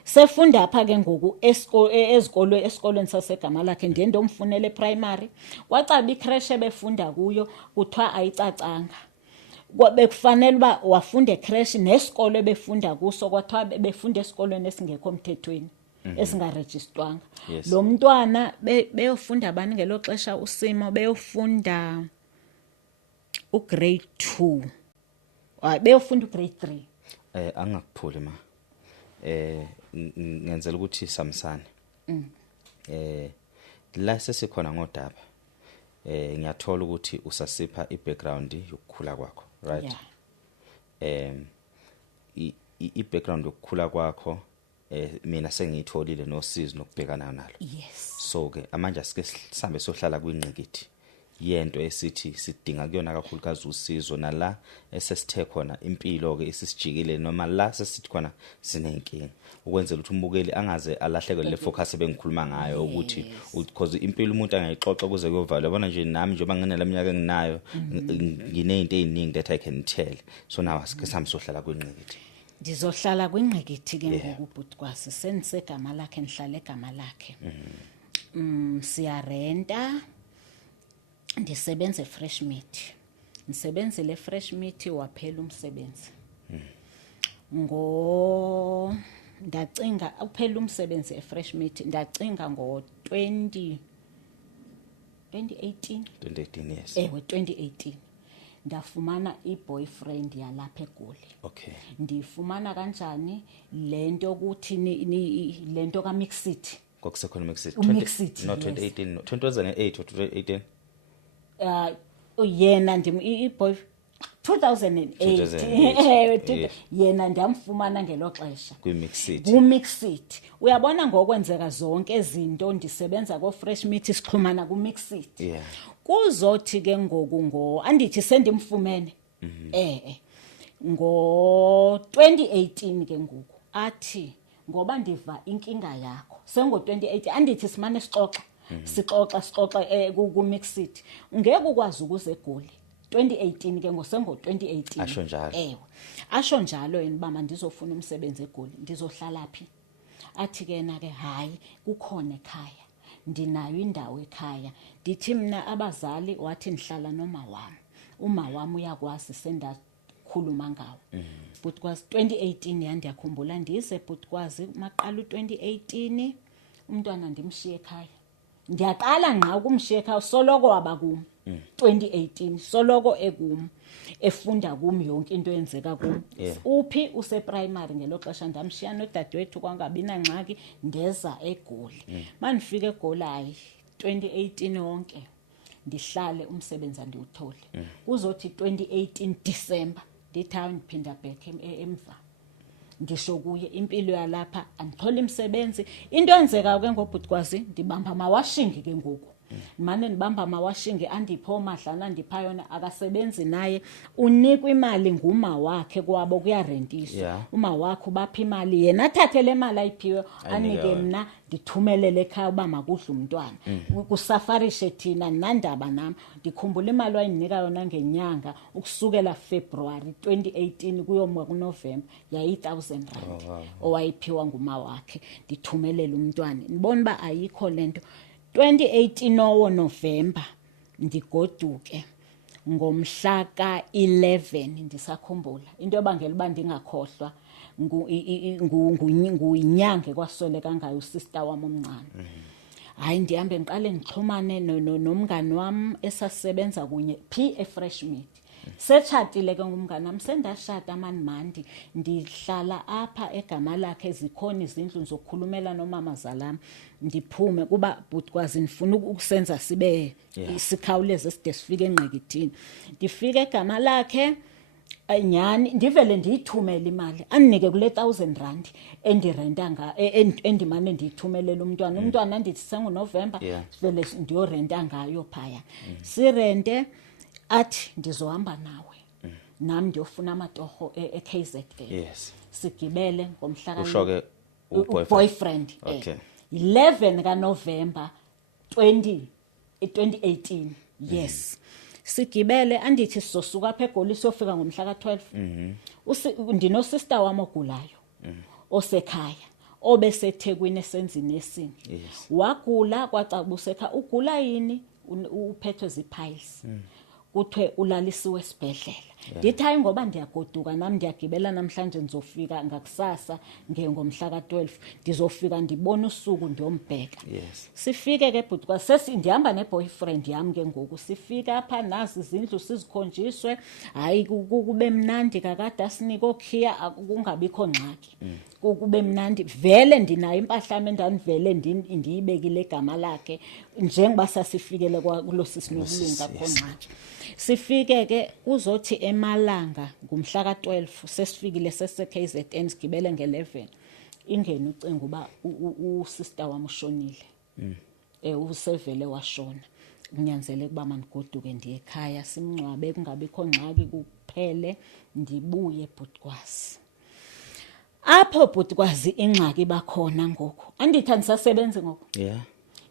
sefunda apha ke ngoku esikolweni sasegama lakhe ndiye ndomfunela eprimary kwacaba icreche ebefunda kuyo kuthiwa ayicacanga bekufanele uba wafunda ecreche nesikolo ebefunda kuso kwathiwa befunda esikolweni esingekho mthethweni esingarejistwanga lo mntwana beyofunda abani ngelo xesha usimo beyofunda ugrade 2 beyofunda ugrade 3 angakuphuli ma ngenzela ukuthi samsane la sesikhona ngodaba ngiyathola ukuthi usasipha ibackground yokukhula kwakho right i-background yokukhula kwakho mina sengiyitholile nosizo nokubhekana nalo so ke amanje asike sihambe sohlala kwingqikithi yento esithi sidinga kuyona kakhulukazi usizo nala esesithe khona impilo ke isisijikile noma la sesithi khona sinenkinga ukwenzela ukuthi umbukeli angaze alahleke le focus ebengikhuluma ngayo ukuthi because impilo umuntu angayixoxa kuze kuyovala yabona nje nami njengoba nginela iminyaka enginayo nginezinto eziningi that I can tell so now asike sihambe sohlala kwingqikithi ndizohlala kwingqikithi ke ngoku Bhutikwazi sendisegama lakhe ndihlala egama lakhe siyarenta ndisebenza eFresh Meat ndisebenzile eFresh Meat waphela umsebenzi ndacinga uphela umsebenzi eFresh Meat ndacinga ngo-2018 yes ewe 2018 ndafumana i-boyfriend yalapha eGoli ndifumana kanjani lento ukuthi lento kaMixit kwakusekhona Mixit uMixit no 2018 no 2008 or 2018 yena i-boy 2008 yena ndiyamfumana ngelo xesha kuMixit uyabona ngokwenzeka zonke izinto ndisebenza ko-Fresh Meat sixhumana kuMixit kuzothi ke ngoku andithi sendimfumene ngo-2018 ke ngoku athi ngoba ndiva inkinga yakho sengo-2018 andithi simane sixoxa kuMixit ngeke ukwazi ukuze eGoli 2018 ke ngosengo 2018 Asho njalo. ewe asho njalo yena uba mandizofuna umsebenzi eGoli ndizohlala phi athi ke na ke hayi kukhona ekhaya ndinayo indawo ekhaya ndithi mina abazali wathi ndihlala noma wami uma wami uyakwazi sendakhuluma ngawo but kwazi 2018 yandiyakhumbula ndize but kwazi maqala u2018 umntwana ndimshiye ekhaya ndiyaqala ngqa ukumshiya ekhaya soloko wabakumi 2018 soloko ekum efunda kumi yonke into eyenzeka kum uphi useprimary ngelo xesha ndamshiya nodadewethu kwangabi nangxaki ndeza eGoli manifika eGoli hayi 2018 yonke ndihlale umsebenzi andiwuthole kuzothi 2018 December ndithi ndiphinda back emva ngisho kuye impilo yalapha andithola imisebenzi into enzeka ke ngobhutikwazi ndibamba amawashingi ke ngoku manje nibamba amawashingi andipho madlana ndipha yona akasebenzi naye unikwa imali nguma wakhe kwabo kuyarentiswa uma wakhe ubapha imali yena athathe le mali ayiphiwe anike mina ndithumelele ekhaya uba makudla umntwana kusafarishe thina nandaba nami ndikhumbula imali wayinika yona ngenyanga ukusukela February 2018 kuyoma kuNovember yayi1000 rand owayiphiwa nguma wakhe ndithumelele umntwana nibona ba ayikho lento 2018 owo November ndigoduke ngomhla ka11 ndisakhumbula into yobangela uba ndingakhohlwa nguyinyange kwasweleka ngayo usister wami omncane hayi ndihambe ngiqale ngixhumane nomngani wami esasebenza kunye phi eFresh Meat setshatile ke ngumngani nami sendashada mandi ndihlala apha egama lakhe zikhona izindlu zokukhulumela nomama zalami ndiphume kuba butikwazi nifuna ukusenza sibe sikhawuleze side sifike enqekithini ndifike egama lakhe nyani ndivele ndiyithumela imali andinike kule 1000 rand endirenta endimane ndiyithumelela umntwana ndithi senguNovember sivele ndiyorenta ngayo phaya sirente athi ndizohamba nawe nami ndiyofuna amatoho eKZN sigibele ngomhla usho ke boyfriend 11 kaNovember 2018 yes sigibele andithi sizosuka apha eGoli siyofika ngomhla ka12 ndino sister wami ogulayo osekhaya obeseThekwini esenzini esini wagula kwacabuseka ugula yini uphethwe zipiles kuthiwe ulalisiwe esibhedlela ndithi hayi ngoba ndiyagoduka nami ndiyagibela namhlanje nizofika ngakusasa ngomhla ka12 ndizofika ndibona usuku ndiyombheka sifike ke bhutikwa ndihamba neboyfriend yami ke ngoku sifika apha nazi izindlu sizikhonjiswe hayi kube mnandi kakade asinike okhiya kungabikho ngxaki kube mnandi vele ndinayo impahla yami endandivele ndiyibekile igama lakhe njengoba sasifikele kulo sisinokulunga khona ngxaki sifike ke uzothi eMalanga ngomhla ka12 sesifikile seseKZN sigibele nge11 ingene ucinga uba usister wami ushonile usevele washona kunyanzeleke kuba manigoduke ndiye ekhaya simncwabe kungabikho ngxaki kuphele ndibuye bhutikwazi apho bhutikwazi ingxaki bakhona ngoku andithi andisasebenzi ngoku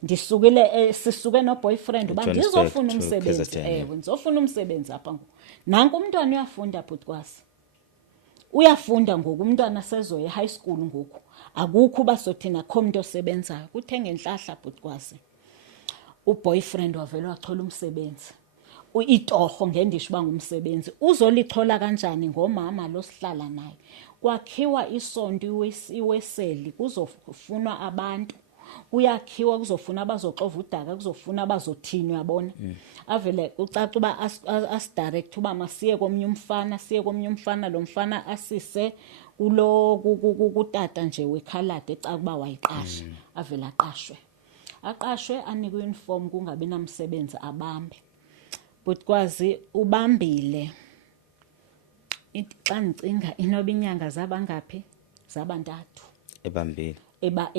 ndisukile sisuke noboyfriend uba ndizofuna umsebenzi ndizofuna umsebenzi apha ngoku nanku umntwana uyafunda bhutikwazi uyafunda ngoku umntwana sezoya high school ngoku akukho basothina kho umuntu osebenzayo kuthenga enhlahla bhutikwazi uboyfriend wavela wathola umsebenzi itoho ngendisho uba ngumsebenzi uzolithola kanjani ngomama lo sihlala naye kwakhiwa isonto iweseli kuzofunwa abantu kuyakhiwa kuzofuna abazoxova udaka kuzofuna abazothini uyabona avele ucaca uba as-direct uba masiye komnye umfana lo mfana asise kulo kutata nje wekhalade ecaca uba wayiqasha avele aqashwe anikwe uniform kungabi namsebenzi abambe bhutikwazi ubambile xa ndicinga inoba inyanga zabangaphi zabantathu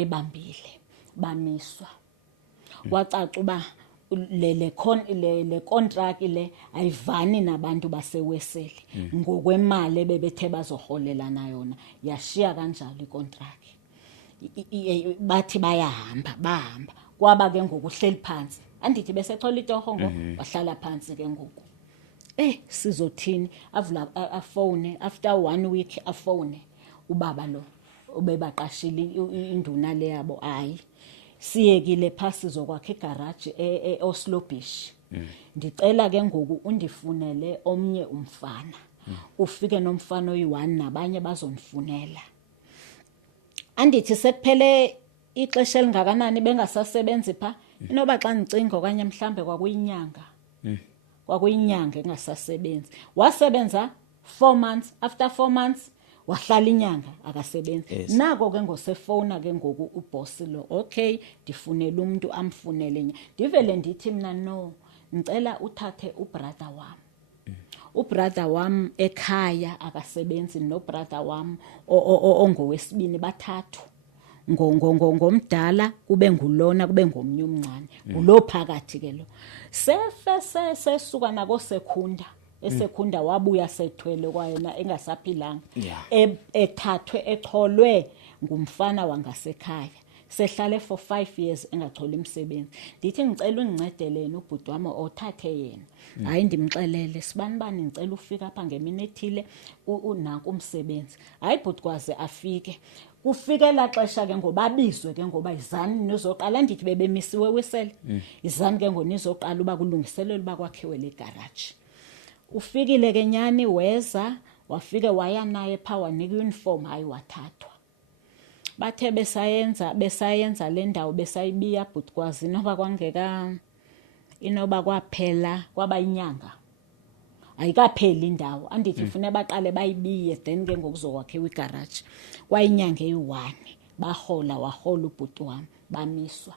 ebambile bamiswa kwacaca uba le contract le ayivani nabantu baseweseli ngokwemali bebethe bazoholelana yona yashiya kanjalo icontract bathi bahamba kwaba ke ngokuhleli phansi andithi besethola itoho ngoku wahlala phansi ke ngoku sizothini avula afone after 1 week afone ubaba lo ubebaqashile induna le yabo hayi siyekile phasi sizokwakha igarage eOslo Beach ndicela ke ngoku undifunele omnye umfana ufike nomfana oyi1 nabanye bazonifunela andithi sekuphele ixesha elingakanani bengasasebenzi pha inoba xa ndicinga okanye mhlambe kwakuyinyanga engasasebenzi wasebenza 4 months after 4 months wahlala inyanga akasebenzi nako ke ngosefona ke ngoku uboss lo okay ndifunela umuntu amfunele ndivele ndithi mina no ngicela uthathe ubrother wami ubrother wami ekhaya akasebenzi nobrother wami ongowesibini bathathu ngomdala kube ngulona kube ngomnye umncane kulo phakathi ke lo sesuka nako esekhunda wabuya sethwele kwayena engasaphilanga ethathwe echolwe ngumfana wangasekhaya sehlale for 5 years engatholi umsebenzi ndithi ngicela ungincedele ubhuti wami othathe yena hayi ndimxelele sibani ngicela ufika apha ngemini ethile unako umsebenzi hayi bhuti kwaze afike ufike la xesha ke ngobabizwe ke ngoba izani nizoqala ndithi bebemisiwe wisele izani ke ngonizoqala uba kulungiselelwe uba kwakhiwe le garage ufikile ke nyani weza wafike waya naye pha wanika uniform hayi wathathwa bathe besayenza le ndawo besayibiya bhuti kwazi inoba kwangeka inoba kwaphela kwaba inyanga ayikapheli indawo andithi ufune baqale bayibiye then ke ngokuzokwakhiwa igarage kwayinyanga eyi1 wahola ubhuti wami bamiswa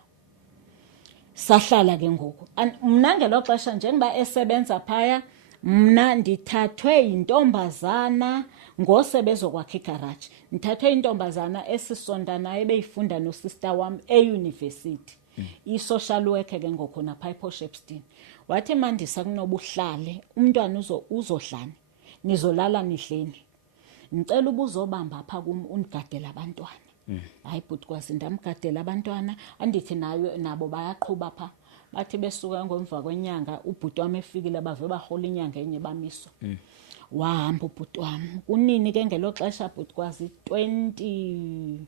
sahlala ke ngoku mna ngelo xesha njengoba esebenza phaya mna ndithathwe intombazana ngosebezokwakha igarage ndithathwe intombazana esisondana ebeyifunda nosister wami euniversity i-social worker ke ngokhona pha ePortshepstone wathi mandisa kunoba uhlale umntwana uzohlala nizolala nihleni ngicela ubuzobamba apha kum unigadela abantwana hayi bhuti kwazi ndamgadela abantwana andithi nabo bayaqhuba pha bathi besuka ngomva kwenyanga ubhuti wami efikile bave bahola inyanga enye bamiswa wahamba ubhuti wami kunini ke ngelo xesha bhuti kwazi 2021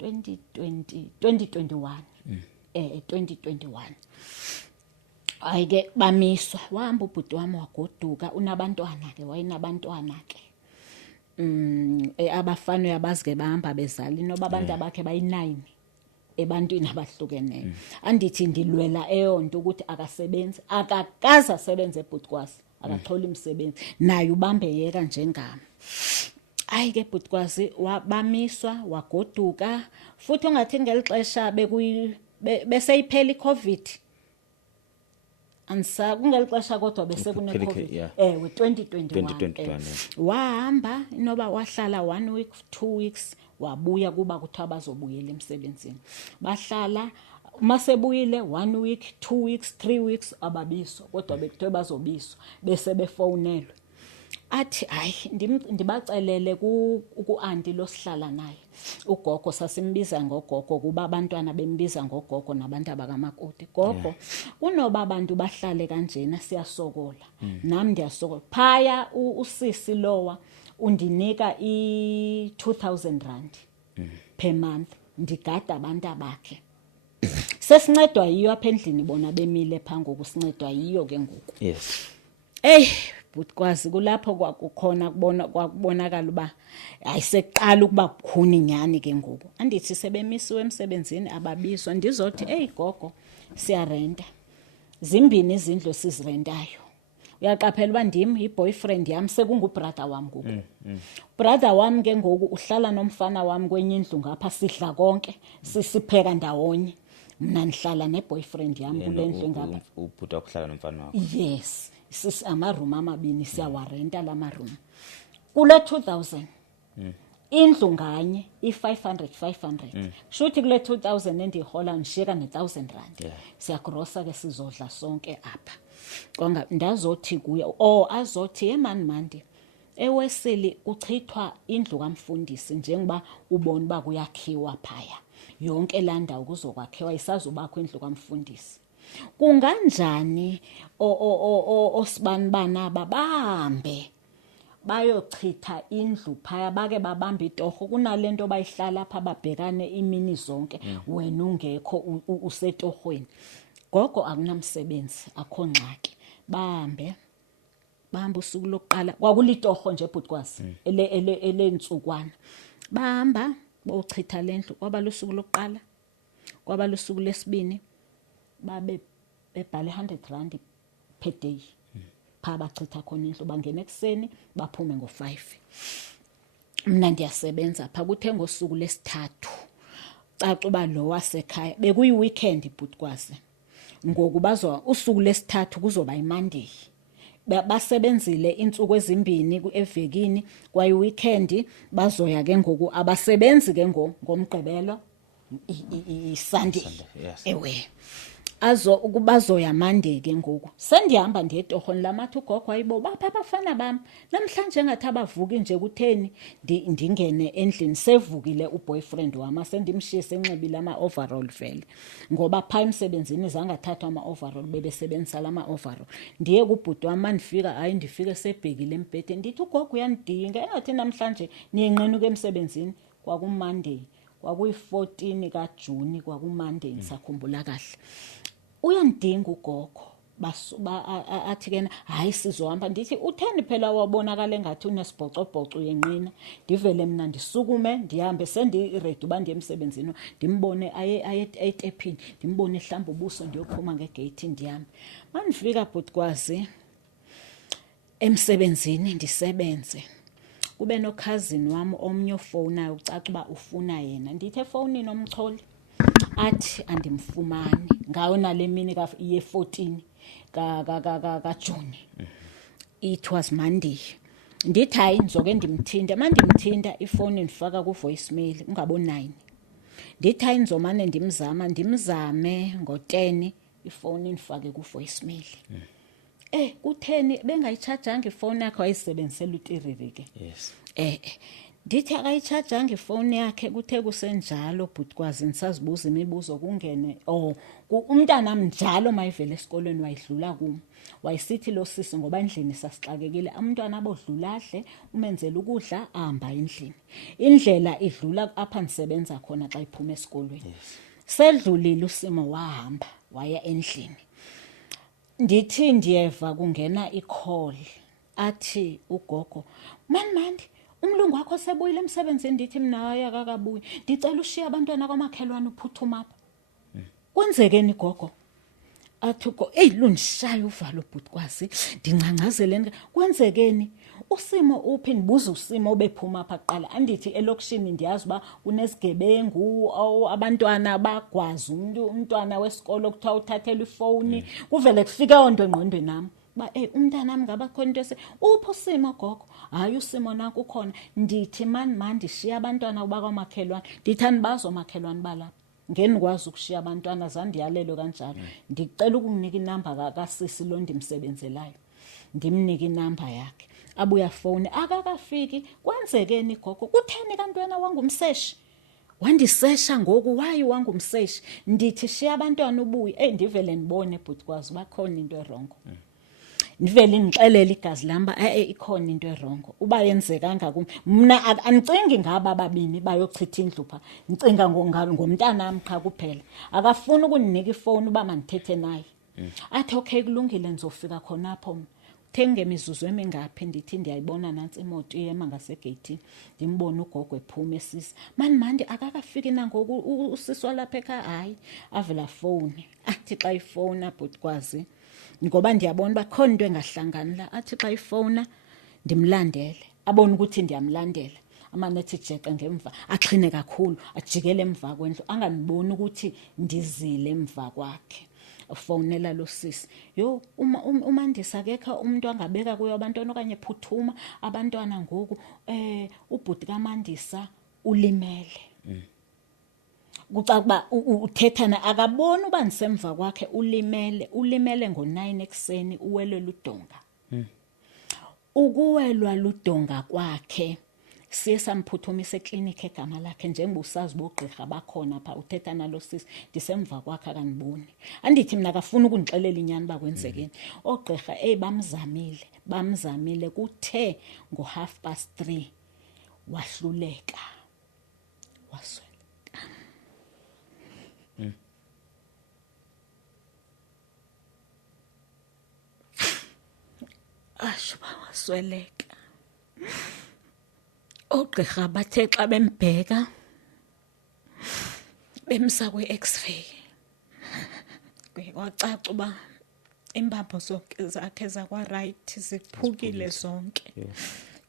2021 ayike bamiswa wahamba ubhuti wami wagoduka unabantwana ke wayinabantwana ke abafana uyabazike bahamba bezali noba abantu abakhe bayi9 ebantwini abahlukeneyo andithi ndilwela eyonto ukuthi akasebenzi akakaza asebenze ebhuti kwazi akathola imisebenzi naye ubambeyeka njengami ayike bhuti kwazi bamiswa wagoduka futhi ungathi ngelixesha beseyiphela iCovid ansa kungelixesha kodwa bese kune Covid 2021 wahamba inoba wahlala 1 week 2 weeks wabuya kuba kuthiwa bazobuyela emsebenzini bahlala masebuyile 1 week 2 weeks 3 weeks ababiswa kodwa bekuthiwe bazobiswa bese befonelwe athi hayi ndibacelele ku-anti losihlala naye ugogo sasimbiza ngogogo kuba abantwana bembiza ngogogo nabantu abakamakoti gogo kunoba abantu bahlale kanjena siyasokola nami ndiyasokola phaya usisi lowa undinika i2000 rand per month ndigada abantu abakhe sesincedwa yiyo apha endlini bona bemile phango kusincedwa yiyo ke ngoku but kwazi kulapho kwakukhona kwakubonakala uba ayiseqala ukuba kukhuni nyani ke ngoku andithi sebemisiwe emsebenzini ababizwa ndizothi gogo siyarenta zimbini izindlu sizirentayo uyaqaphela uba ndim iboyfriend yami sekungubrother wami ngoku brother wami ke ngoku uhlala nomfana wami kwenye indlu ngapha sidla konke sisipheka ndawonye mna ndihlala neboyfriend yami kule ndlu ngapha ubhuti wakuhlala nomfana wakho yes amaroom amabini siyawarenta lamaroom kule 2000 indlu nganye i500 shuthi kule 2000 endihola ngishika ne1000 rand siyagrosa ke sizodla sonke apha konga ndazothi kuye azothi yemani mandi eweseli kuchithwa indlu kamfundisi njengoba ubona ba kuyakhiwa phaya yonke la ndawo kuzokwakhiwa isazobakho indlu kamfundisi kunganjani osibanibana bahambe bayochitha indlu phaya bake babamba itoho kunalento bayihlala apha babhekane imini zonke wena ungekho usetohweni. Gogo akunamsebenzi akho ngxaki bahamba usuku lokuqala kwakulitoho nje bhutikwazi elentsukwana bahamba bochitha lendlu kwaba lusuku lokuqala kwaba lusuku lesibini babe bebhale 100 rand per day pha bachitha khona indlu bangena ekseni baphume ngo5. Mina ndiyasebenza pha kuthe ngosuku lesithathu caca uba lo wasekhaya bekuyi weekend bhutikwazi ngoku bazwa usuku lesithathu kuzoba iMonday basebenzile insuku ezimbini evekini kwayi weekend bazoya ke ngoku abasebenzi ke ngomgqibelo iSunday ewe ukubazoya Monday ke ngoku sendihamba ndiyetohoni lamathi ugogo ayibo bapha abafana bami namhlanje engathi abavuki nje kutheni ndingene endlini sevukile uboyfriend wami sendimshiye senxibile ama-overall vele ngoba pha emsebenzini zangathathwa ama-overall bebesebenzisa lama-overall ndiye kubhuti wami mandifika hayi ndifike sebhekile embhedeni ndithi ugogo uyandidinga engathi namhlanje niyenqenuka emsebenzini kwakuMonday kwakuyi-14 kaJuni kwakuMonday ngisakhumbula kahle uyandinga ugogo athi kena hayi sizohamba ndithi utheni phela wabonakala engathi unesibhocobhoco uyenqina ndivele mina ndisukume ndihambe sendiready uba ndiye emsebenzini ndimbone aye etephini ndimbone ehlamba ubuso ndiyophuma ngegate ndihambe mandifika bhutikwazi emsebenzini ndisebenze kube nokhazini wami omnye ofonayo ucaca uba ufuna yena ndithi efonini omcholi athi andimfumani ngayo nale mini ye-14 kaJuni it was Monday ndithi hayi ndizoke ndimthinta mandimthinta ifoni ndifaka ku-voicemail ungabo-9 ndithi hayi ndizomane ndimzame ngo-10 ifoni ndifake ku-voicemail kutheni bengayitshajanga ifoni yakhe wayisebenzisela utiriri ke ndithi akayitshajanga ifoni yakhe kuthe kusenjalo bhutikwazi nisazibuza imibuzo kungene umntanam njalo mayivele esikolweni wayidlula kum wayisithi lo sisi ngoba endlini sasixakekile umntwana abodlulahle umenzela ukudla ahamba endlini indlela idlula apha ndisebenza khona xa iphuma esikolweni sedlulile usimo wahamba waya endlini ndithi ndiyeva kungena i-call athi ugogo mandi umlungu wakho sebuyile emsebenzini ndithi mina hayi akakabuyi ndicela ushiya abantwana kwamakhelwane uphuthuma apha kwenzekeni gogo athi ugo lundishaya uvalo bhutikwazi ndingcangcazele kwenzekeni usimo uphi ndibuza usimo obephuma apha kuqala andithi elokishini ndiyazi uba kunesigebengu abantwana bagwazi umntwana wesikolo kuthiwa uthathelwa ifowuni kuvele kufika onto engqondweni nami ba umntanami ngaba khona into uphi usimo gogo hayi usimo nanku ukhona ndithi mani ndishiya abantwana bakwamakhelwane ndithi anibazo omakhelwane balapha ngenikwazi ukushiya abantwana zandiyalelo kanjalo ndicela ukumnika inamba kasisi lo ndimsebenzelayo ndimnika inamba yakhe abuya foni akakafiki kwenzekeni gogo kutheni kantwana wangumseshi wandisesha ngoku wayi wangumseshi ndithi shiya abantwana ubuye ndivele ndibone bhutikwazi bakhona into erongo ndivele ngixelela igazi lamba ikhona into erongo uba yenzeka ngakumi mina anicingi ngaba ababini bayochitha indlu pha ngicinga ngomntanami qha kuphela akafuni ukuninika ifoni uba mandithethe naye athi okay kulungile nizofika khonapho thenge imizuzu emingaphi ndithi ndiyayibona nansi imoto iyema ngasegeyithini ndimbone ugogo ephuma esisi mandi akakafiki nangoku usisi walapha ekhaya hayi avela foni athi xa ifona bhutikwazi ngoba ndiyabona uba khona into engahlangani la athi xa ifona ndimlandele abone ukuthi ndiyamlandela amanethi jeqe ngemva axhine kakhulu ajikele emva kwendlu anganiboni ukuthi ndizile emva kwakhe ufonela lo sisi umandisa akekho umuntu angabeka kuyo abantwana okanye phuthuma abantwana ngoku ubhuti kaMandisa ulimele kucakuba uthethana akabona uba ndisemva kwakhe ulimele ngo9 ekseni uwelwe ludonga ukuwelwa ludonga kwakhe siye samphuthumisa eklinikhi egama lakhe njengoba usazi bogqirha bakhona pha uthetha nalo sisi ndisemva kwakhe akaniboni andithi mina akafuni ukundixelela inyani bakwenzekeni ogqirha bamzamile kuthe ngo3:30 wahluleka wasweleka ashuba wasweleka ogqirha bathe xa bembheka bemsa kwi-x-ray kwacaca uba imbambo zonke zakhe zakwa-right ziphukile zonke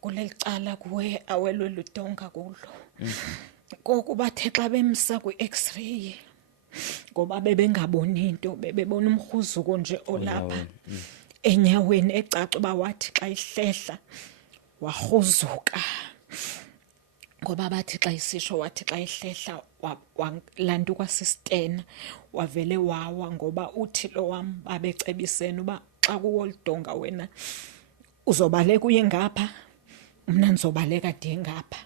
kuleli cala kuwe awelwe ludonga kulo ngoku bathe xa bemsa kwi-x-ray ngoba bebengaboni into bebebona umrhuzuko nje olapha enyaweni ecaca uba wathi xa ihlehla warhuzuka ngoba bathi xa isisho wathi xa ihlehla walanduka sistena wavele wawa ngoba uthi lo wam babecebisene uba xa kuwo lidonga wena uzobaleka uye ngapha mina nizobaleka de ngapha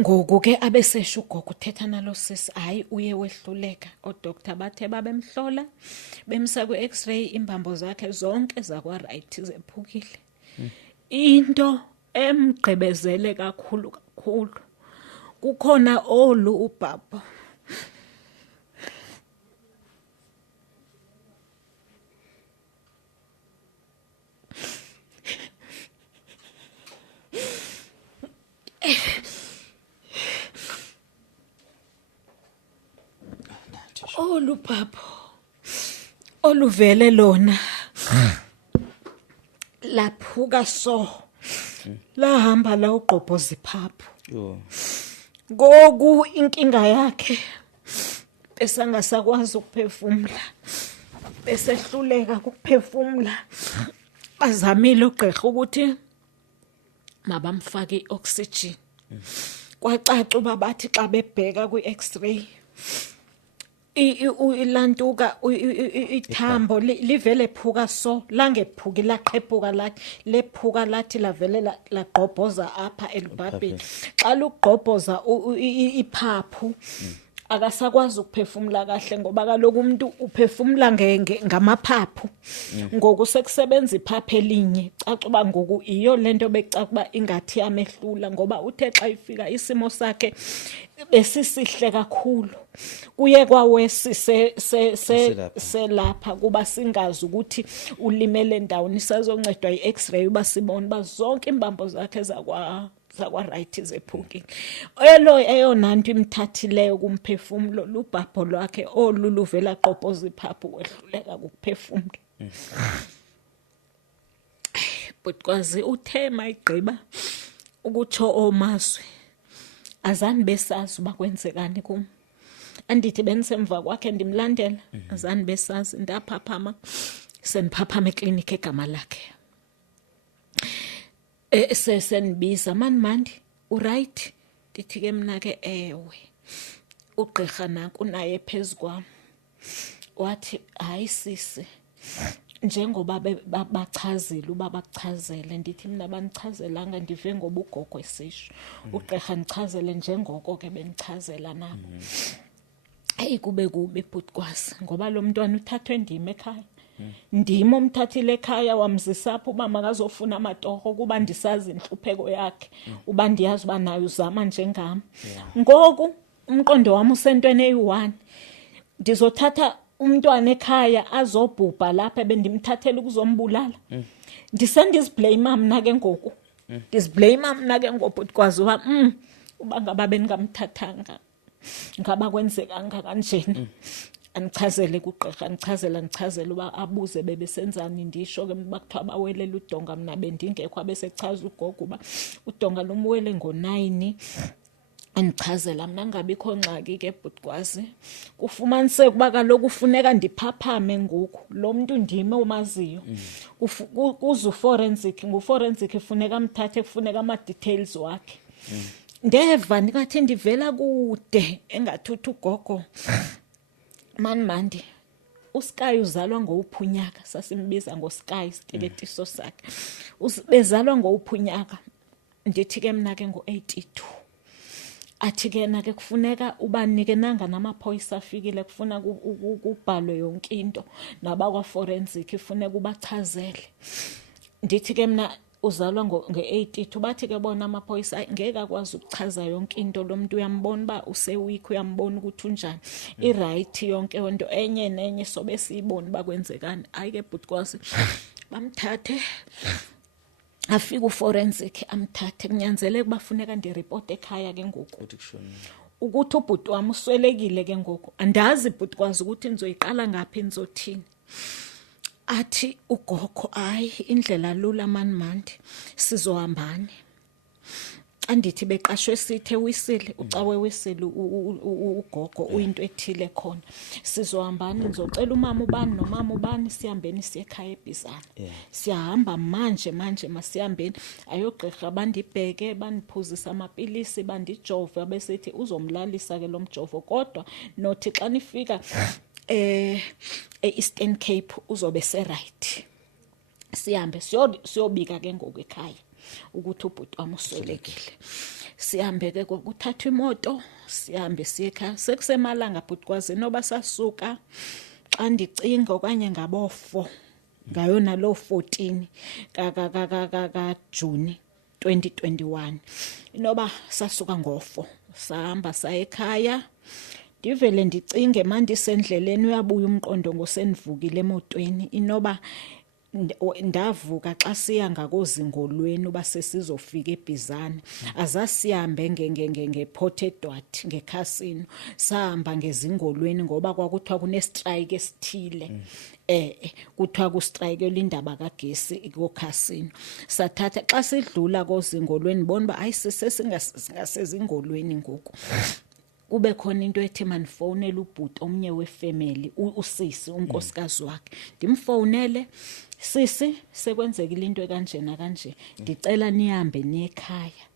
ngoku ke abesesho ugogo uthetha nalo sisi hayi uye wehluleka odoctor bathe babemhlola bemsa kwi-x-ray imbambo zakhe zonke zakwa-right zephukile into emgqibezele kakhulu kukhona olu ubaba olu baba oluvele lona laphuka so lahamba la ugqobhoza iphaphu ngoku inkinga yakhe bese angasakwazi ukuphefumula besehluleka ukuphefumula bazamile ugqirha ukuthi mabamfake i-oxygen kwacaca uba bathi xa bebheka kwi-x-ray ilantuka ithambo livele phuka so langephuki laqhephuka lathi lephuka lathi lavele lagqobhoza apha elibhabheni xa lugqobhoza iphaphu akasakwazi ukuphefumula kahle ngoba kaloku umuntu uphefumula ngamaphaphu ngoku sekusebenza iphaphu elinye caca uba ngoku iyo lento becaca uba ingathi yamehlula ngoba uthe xa ifika isimo sakhe besisihle kakhulu kuye kwawesi selapha kuba singazi ukuthi ulimele ndawoni sazoncedwa i-x-ray uba sibone uba zonke imbambo zakhe zakwa-right zephukile eyona nto imthathileyo kumphefumulo lubhabho lwakhe oluluvela qobhoza iphaphu wehluleka kukuphefumula but kwazi uthe mayigqiba ukutsho omazwe azani besazi uba kwenzekani kum andithi bendisemva kwakhe ndimlandela azani besazi ndaphaphama sendiphaphama eklinikhi egama lakhe sendibiza mandi uright ndithi ke mna ke ewe ugqirha naku naye phezu kwam wathi hayi sisi njengoba bachazile uba bakuchazele ndithi mina bandichazelanga ndive ngoba ugogo esisho ugqirha ndichazele njengoko ke bendichazela nabo kube kubi bhutikwazi ngoba lo mntwana uthathwe ndima ekhaya ndimo umthathile ekhaya wamzisa apho uba makazofuna amatoho kuba ndisazi inhlupheko yakhe uba ndiyazi uba nayo uzama njengam ngoku umqondo wami usentweni eyi-1 ndizothatha umntwana ekhaya azobhubha lapha bendimthathela ukuzombulala ndisendizibhleyima mna ke ngoku ndizibhleyima mna ke ngoku kwazi uba ngaba bengamthathanga ngaba kwenzekanga kanjeni andichazele kugqirha ndichazela uba abuze bebesenzani ndisho ke bakuthiwa bawelela udonga mna bendingekho abesechaza ugogo uba udonga lomwele ngo-9 andichazela mna ngabikho ngxaki ke bhutikwazi kufumaniseke uba kaloku kufuneka ndiphaphame ngoku lo mntu ndime umaziyo kuze uforensic nguforensic ifuneka amthathe kufuneka ama-details wakhe ndeva ndingathi ndivela kude engathuthi ugogo mandi uSky uzalwa ngowuphunyaka sasimbiza ngoSky isiteketiso sakhe bezalwa ngowuphunyaka ndithi-ke mna-ke ngo-82 athi-ke na-ke kufuneka ubanike nanga namaphoyisa afikile kufuna kubhalwe yonke into nabakwa-forensic ifuneka ubachazele. Ndithi-ke mna uzalwa nge-82 bathi-ke bona amaphoyisa ngeke akwazi ukuchaza yonke into lo muntu uyambona uba usewikho uyambona ukuthi unjani i-right yonke into enye nenye sobe siyibona bakwenzekani. Hayi-ke bhutikwazi bamthathe afika uforensic amthathe kunyanzeleke bafuneka ndiripote ekhaya ke ngoku ukuthi ubhuti wami uswelekile ke ngoku. Andazi bhutikwazi ukuthi nizoyiqala ngaphi nizothini. Athi ugogo hayi indlela lula mandi sizohambani. Andithi beqashwe sithe wisile ucawe wisile ugogo uyinto ethile khona sizohambani ngizocela umama ubani nomama ubani sihambeni siye ekhaya eBizana. Siyahamba manje masihambeni ayogqirha bandibheke baniphuzisa amapilisi bandijova bese uzomlalisa ke lo mjovo kodwa nothi xa nifika eEastern Cape uzobe se-right. Sihambe siyobika ke ngoku ekhaya ukuthi ubhuti wami uswelekile. Sihambe ke kuthathwa imoto sihambe siye ekhaya sekusemalanga bhutikwazi noba sasuka xa ndicinga okanye ngabo4 ngayona lo 14 ka June 2021 inoba sasuka ngo4 sahamba saya ekhaya. Ndivele ndicinge mandisendleleni uyabuya umqondo ngosenivukile emotweni inoba ndavuka xa siya ngakozingolweni uba sesizofika eBizana azasihambe ngePort Edward ngeCasino sahamba ngezingolweni ngoba kwakuthiwa kunestrike esithile kuthiwa kustrike elindaba kagesi koCasino. Sathatha xa sidlula kozingolweni bona ba hayi sesingasezingolweni ngoku kube khona into ethi manifonele ubhuti omnye wefamily usisi unkosikazi wakhe. Ndimfonele sisi sekwenzekile into ekanjena kanje ndicela nihambe nekhaya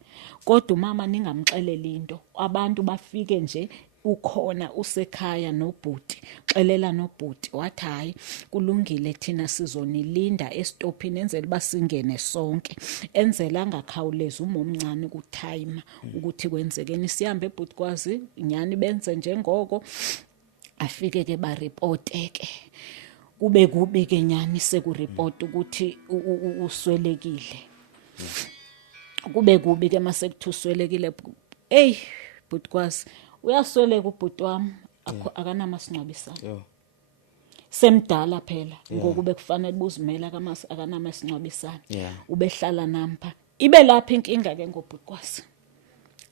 kodwa umama ningamxeleli into abantu bafike nje ukhona usekhaya nobhuti xelela nobhuti. Wathi hayi kulungile thina sizonilinda estophini enzela basingene sonke enzela angakhawulezi umomncane ukutime ukuthi kwenzekeni. Sihambe ebhutikwazi nyani benze njengoko afike ke baripote ke kube kubi ke nyani sekureport ukuthi uswelekile. Kube kubi ke mase kuthuswelekile bhutikwazi uyasweleka ubhuti wami akanamasingcwabisane semdala phela ngoku bekufanele buzimela akanamasingcwabisane ubehlala nampa ibe lapha inkinga ke ngobhutikwazi.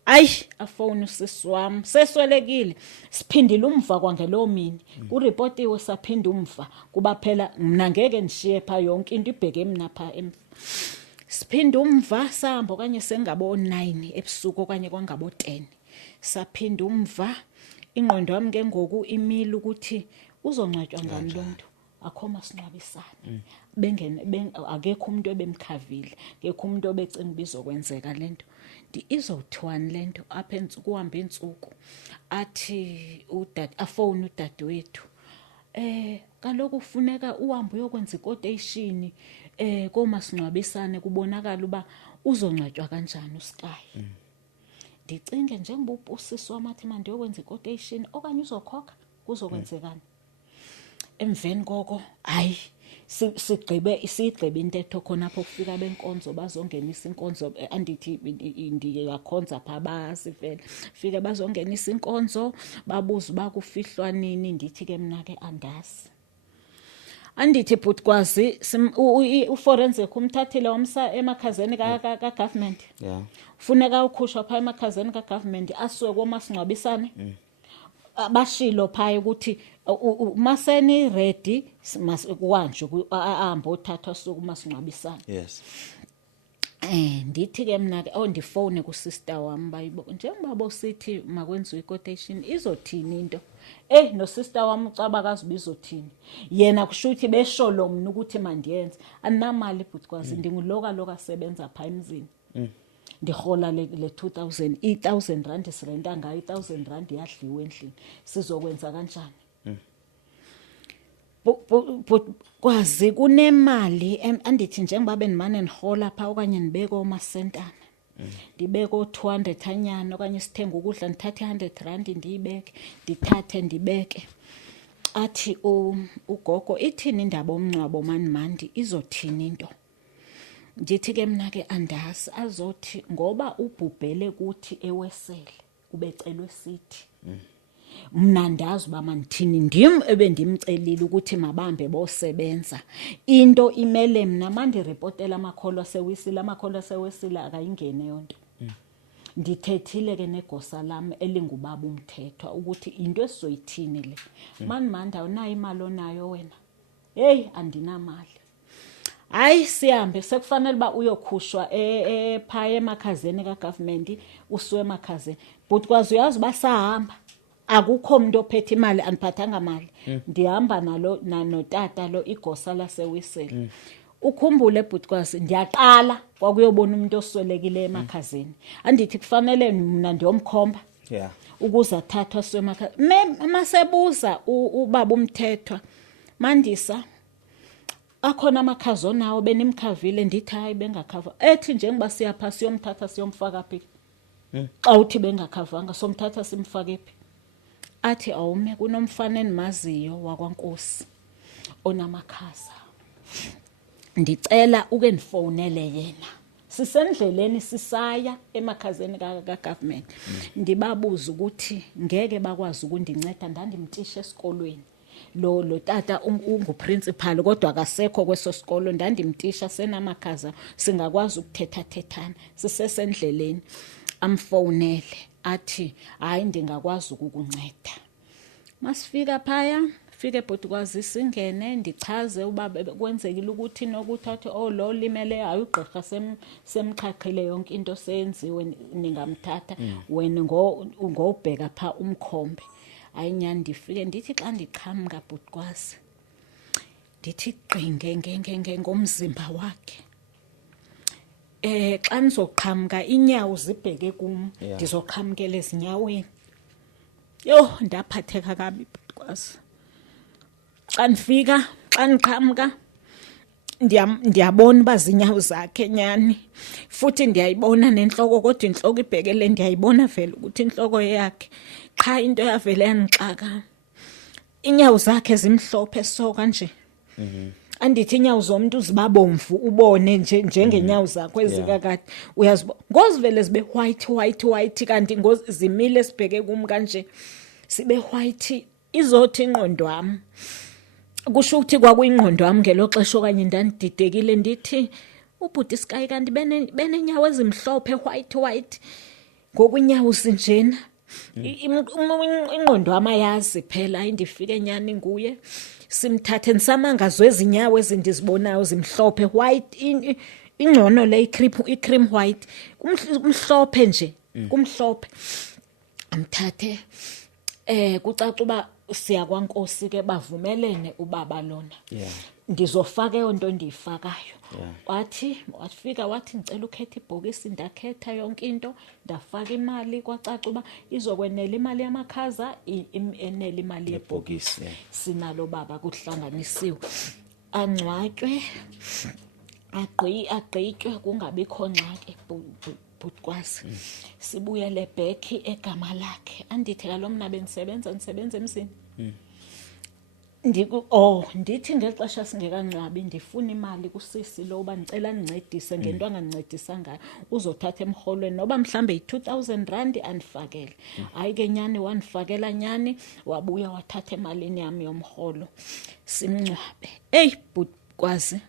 Ayi afone usisi wami seswelekile siphindile umva kwangelo mini kureportiwe saphinda umva kuba phela mina ngeke nishiye pha yonke into ibheke mina pha emva. Siphinda umva sahamba okanye sengabo 9 ebusuku okanye kwangabo 10 saphinda umva. Ingqondo yami ke ngoku imile ukuthi uzongcwatshwa ngani lo muntu akho masingcwabisane akekho umuntu ebemkhavile akekho umuntu obecinga bizokwenzeka lento izothiwani lento apha kuhamba insuku athi udade afone udadewethu kaloku kufuneka uhambe uyokwenza iquotation komasingcwabisane kubonakala uba uzongcwatshwa kanjani uSky. Ndicinge njengoba usisi wamathi manje uyokwenza iquotation okanye uzokhokha kuzokwenzekani. Emveni koko hayi sigqibe intetho khona apho kufika benkonzo bazongenisa inkonzo andithi ndiyakhonza pha basivele fike bazongenisa inkonzo babuza bakufihlwa nini. Ndithi ke mina ke andazi. Andithi bhutikwazi uforensic umthathile wamsa emakhazeni kagovernment funeka ukhushwa pha emakhazeni kagovernment asuke komasingcwabisane bashilo phaya ukuthi maseni ready kuwanje ahambe othathwa suku masingcwabisane. Ndithi ke mina ke ndifone ku sister wami bayibo njengoba bosithi makwenziwe iquotation izothini into no sister wami ucaba kaziba izothini yena kushuthi besho lo mina ukuthi mandiyenze anamali bhutikwazi ndinguloka sebenza pha emzini ndihola le 2000 i1000 rand sirenta ngayo 1000 rand yadliwe endlini sizokwenza kanjani. Kwazi kunemali andithi njengoba benimane nihola pha okanye nibeke omasentana ndibeke o-200 anyana okanye sithenga ukudla ndithathe 100 rand ndiyibeke ndithathe ndibeke. Athi ugogo ithini indaba omncwabo mandi izothini into. Ndithi ke mna ke andazi azothi ngoba ubhubhele kuthi ewesele ubecelwe sithi. Mna ndazi uba mandithini ndim ebendimcelile ukuthi mabambe bosebenza. Into imele mna mandiripotela amakholwa asewesile akayingene yonto. Ndithethile ke negosa lam elingubaba umthethwa ukuthi into esizoyithini le. Mandi awunayo imali onayo wena. Hey andinamali. Hayi sihambe sekufanele ba uyokhushwa phaya emakhazeni kaGovernment usuwe emakhazeni. But kwazi uyazi basahamba. Akukho umuntu ophethe imali aniphathanga mali. Ndihamba notata lo igosa lasewisele. Ukhumbule bhutikwazi ndiyaqala kwakuyobona umuntu oswelekile emakhazeni. Andithi kufanele mina ndiyomkhomba. Yeah. Ukuze athathwa siwe emakhazeni. Masebuza ubaba umthethwa. Mandisa akhona amakhazo nawo benimkhavile ndithi hayi bengakhava. Ethi njengoba siyapha siyomthatha siyomfaka phi. Xa uthi bengakhavanga somthatha simfake phi. Athi awume kunomfana enimaziyo wakwaNkosi onamakhaza. Ndicela uke nifonele yena. Sisendleleni sisaya emakhazeni kaGovernment. Ndibabuza ukuthi ngeke bakwazi ukundinceda ndandimtisha esikolweni. Lo tata unguprincipal kodwa akasekho kweso sikolo ndandimtisha senamakhaza singakwazi ukuthethathethana sisesendleleni. Amfonele athi hayi ndingakwazi ukukunceda. Masifika phaya fike bhutikwazi singene ndichaze uba kwenzekile ukuthi nokuthathe lo limele hayi ugqirha semqhaqhile yonke into seyenziwe ningamthatha wena ngobheka pha umkhombe. Ayinyani ndifike ndithi xa ndiqhamka bhutikwazi ndithi qinge ngomzimba wakhe. Xa nizoqhamka inyawo zibheke kum ndizoqhamkela ezinyaweni. Yo ndaphatheka kabi bhutikwazi. Xa niqhamka ndiyabona uba zinyawo zakhe nyani futhi ndiyayibona nenhloko kodwa inhloko ibhekele ndiyayibona vele ukuthi inhloko yakhe qha into yavele yanixaka. Inyawo zakhe zimhlophe so kanje. Andithi inyawo zomuntu zibabomvu ubone njengenyawo zakho ezikakade uyazibona ngozivele zibe white kanti zimile sibheke kum kanje sibe white izothi ingqondo wami. Kusho ukuthi kwakuyingqondo wami ngelo xesha okanye ndandididekile ndithi ubhuti Sky kanti benenyawo ezimhlophe white ngokunyawo sinjena. Ingqondo wami ayazi phela indifike nyani nguye simthathe nisamangazwe ezinyawo ezindizibonayo zimhlophe white ingcono le i-cream white kumhlophe nje kumhlophe. Amthathe kucaca uba siya kwaNkosi ke bavumelene ubaba lona. Ndizofaka yonto ndiyifakayo. Wafika wathi ngicela ukhetha ibhokisi ndakhetha yonke into ndafaka imali kwacaca uba izokwenela imali yamakhaza enela imali yebhokisi. Sinalo baba kuhlanganisiwe. Angcwatywe agqitywe kungabikho ngxaki bhutikwazi. Sibuyele back egama lakhe. Andithi kalo mna bendisebenza emzini. Ndithi ngexesha singekangcwabi ndifuna imali kusisi lo uba ndicela nincedise ngento angandincedisa ngayo uzothatha emrholweni noba mhlambe yi-2,000 rand andifakele. Hayi ke nyani wandifakela nyani wabuya wathatha emalini yami yomrholo simngcwabe. Bhutikwazi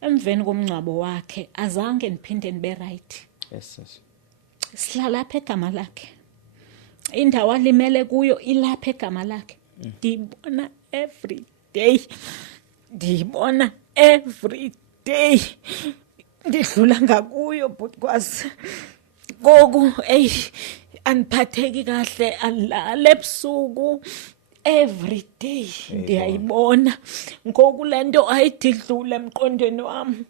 emveni komngcwabo wakhe azange ndiphinde ndibe right. Sihlala apha egama lakhe. Indawo alimele kuyo ilapha egama lakhe. Ndiyibona every day. Ndidlula ngakuyo bhutikwazi. Ngoku andiphatheki kahle alale ebusuku every day ndiyayibona. Ngoku le nto ayididlule emqondweni wami.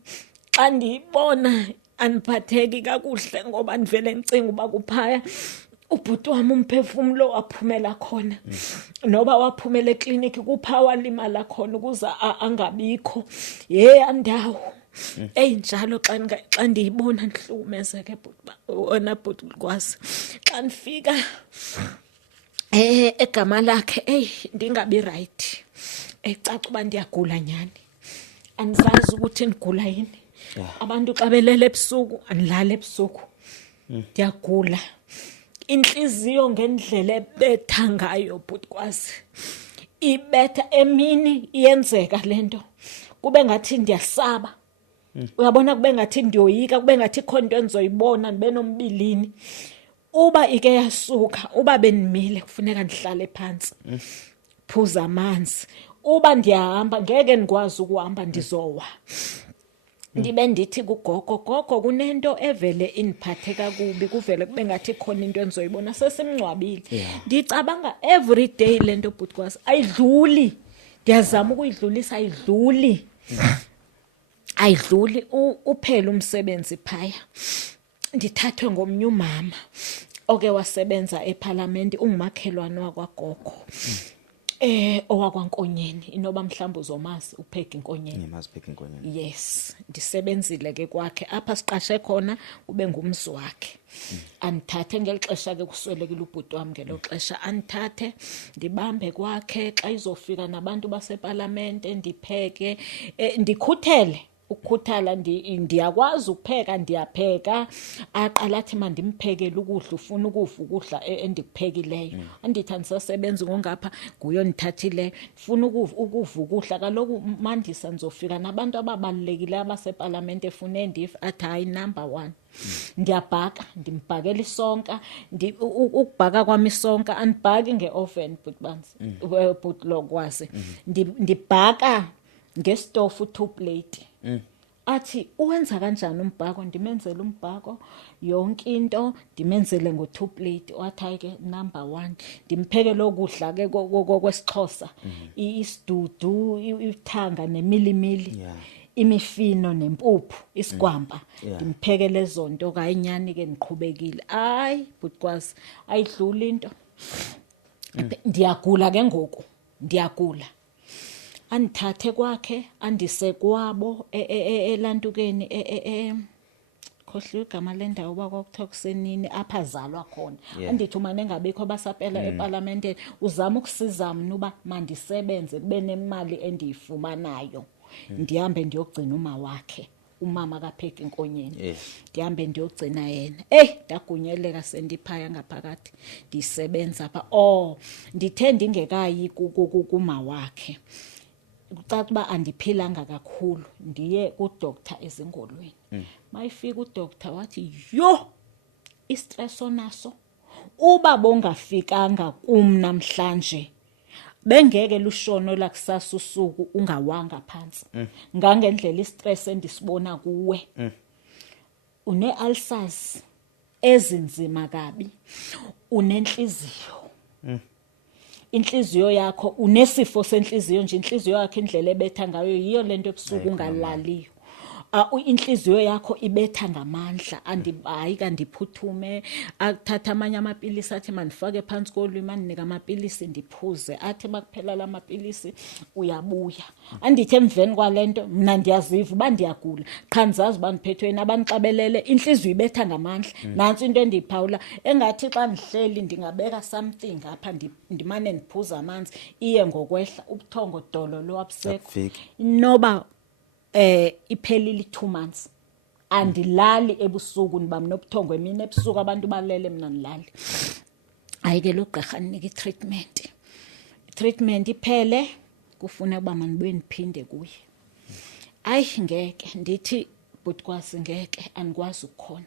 Xa ndiyibona andiphatheki kakuhle ngoba ndivele ndicinga uba kuphaya ubhuti wami umphefumulo waphumela khona. Noba waphumela ekliniki kupha walimala khona ukuze angabikho. Andawo eyinjalo xa ndiyibona ndihlukumezeke ona Bhutikwazi. Xa ndifika egama lakhe ndingabi right, ecaca uba ndiyagula nyani, andizazi ukuthi ndigula yini. Abantu xa belele ebusuku andilali ebusuku, ndiyagula. Inhliziyo ngendlela ebetha ngayo Bhutikwazi, ibetha emini iyenzeka lento kube ngathi ndiyasaba. Uyabona kube ngathi ndiyoyika, kube ngathi khona into endizoyibona ndibe nombilini. Uba ike yasuka, uba benimile kufuneka ndihlale phansi, phuza amanzi. Uba ndiyahamba ngeke ndikwazi ukuhamba, ndizowa. Ndibe ndithi kugogo, gogo kunento evele indiphathe kakubi, kuvele kube ngathi khona into endizoyibona, sesimngcwabile. Ndicabanga every day lento Bhutikwazi, ayidluli. Ndiyazama ukuyidlulisa, ayidluli. Ayidluli. Uphela umsebenzi phaya, ndithathwe ngomnye umama oke wasebenza eParliament, ungumakhelwane wakwagogo. OwakwaNkonyeni, inoba mhlawumbe uzomazi uPeggy Nkonyeni. Ngimazi Peggy Nkonyeni. Yes, ndisebenzile ke kwakhe apha siqashe khona, ube ngumzi wakhe. Andithathe ngeli xesha ke kuswelekile ubhuti wami ngelo xesha, andithathe ndibambe kwakhe xa izofika nabantu baseParliament, ndipheke, ndikhuthele. Ukukhuthala ndiyakwazi ukupheka, ndiyapheka. Aqala athi mandimphekele ukudla, ufuna ukuva ukudla endikuphekileyo. Andithi andisasebenzi ngongapha, nguye ondithathileyo, ndifuna ukuva ukudla. Kaloku mandisa ndizofika nabantu ababalulekileyo baseParliament efune ndife. Athi hayi, number 1 ndiyabhaka, ndimbhakela isonka. Ukubhaka kwami isonka andibhaki nge-oven Bhutikwazi, ndibhaka ngestofu 2 plate. Athi uwenza kanjani umbhako? Ndimenzele umbhako yonke into, ndimenzele ngo-2 plate. Wathi hayi ke, number 1 ndimphekele okudla ke kwesiXhosa, isidudu, ithanga nemilimili, imifino nempuphu, isigwampa. Ndimphekele zonto kayinyani ke, ndiqhubekile. Hayi Bhutikwazi, ayidluli into. Ndiyagula ke ngoku, ndiyagula. Andithathe kwakhe andise kwabo elantukeni, khohliwe igama lendawo uba kwakuthiwa kusenini, apha azalwa khona. Andithi umane ngabikho basapela eParliament, uzama ukusiza mna uba mandisebenze kube nemali endiyifumanayo, ndihambe ndiyogcina uma wakhe, umama kaPeggy Nkonyeni. Ndihambe ndiyogcina yena. Ndagunyeleka sendiphaya ngaphakathi ndisebenza apha. Ndithe ndingekayi kuma wakhe, kucaca uba andiphilanga kakhulu, ndiye kudoctor ezingolweni. Mayifika udoctor wathi, yho, istress onaso, uba bongafikanga kum namhlanje bengeke lushono lakusasa usuku ungawanga phansi. Ngangendlela istress endisibona kuwe. Une-ulcers ezinzima kabi, unenhliziyo. Inhliziyo yakho, unesifo senhliziyo nje, inhliziyo yakho indlela ebetha ngayo yiyo lento ebusuku ungalaliyo. Inhliziyo yakho ibetha ngamandla, hayi kandiphuthume. Athatha amanye amapilisi, athi mandifake phansi kolwimi, andinika amapilisi ndiphuze. Athi makuphela la mapilisi uyabuya. Andithi emveni kwalento mna ndiyaziva uba ndiyagula, qha ndizazi uba ndiphethwe yini. Abanixabelele, inhliziyo ibetha ngamandla. Nantsi into endiyiphawula, engathi xa ndihleli ndingabeka something apha, ndimane ndiphuza amanzi, iye ngokwehla, ubuthongo dolo lowabusekho. Noba iphelile 2 months andilali ebusuku, ndiba mnobuthongo emini ebusuku, abantu balele mna ndilali. Hayi ke lo gqirha ndinika i-treatment iphele, kufuna uba mandibuye ndiphinde kuye. Hayi ngeke, ndithi Bhutikwazi ngeke, andikwazi ukukhona,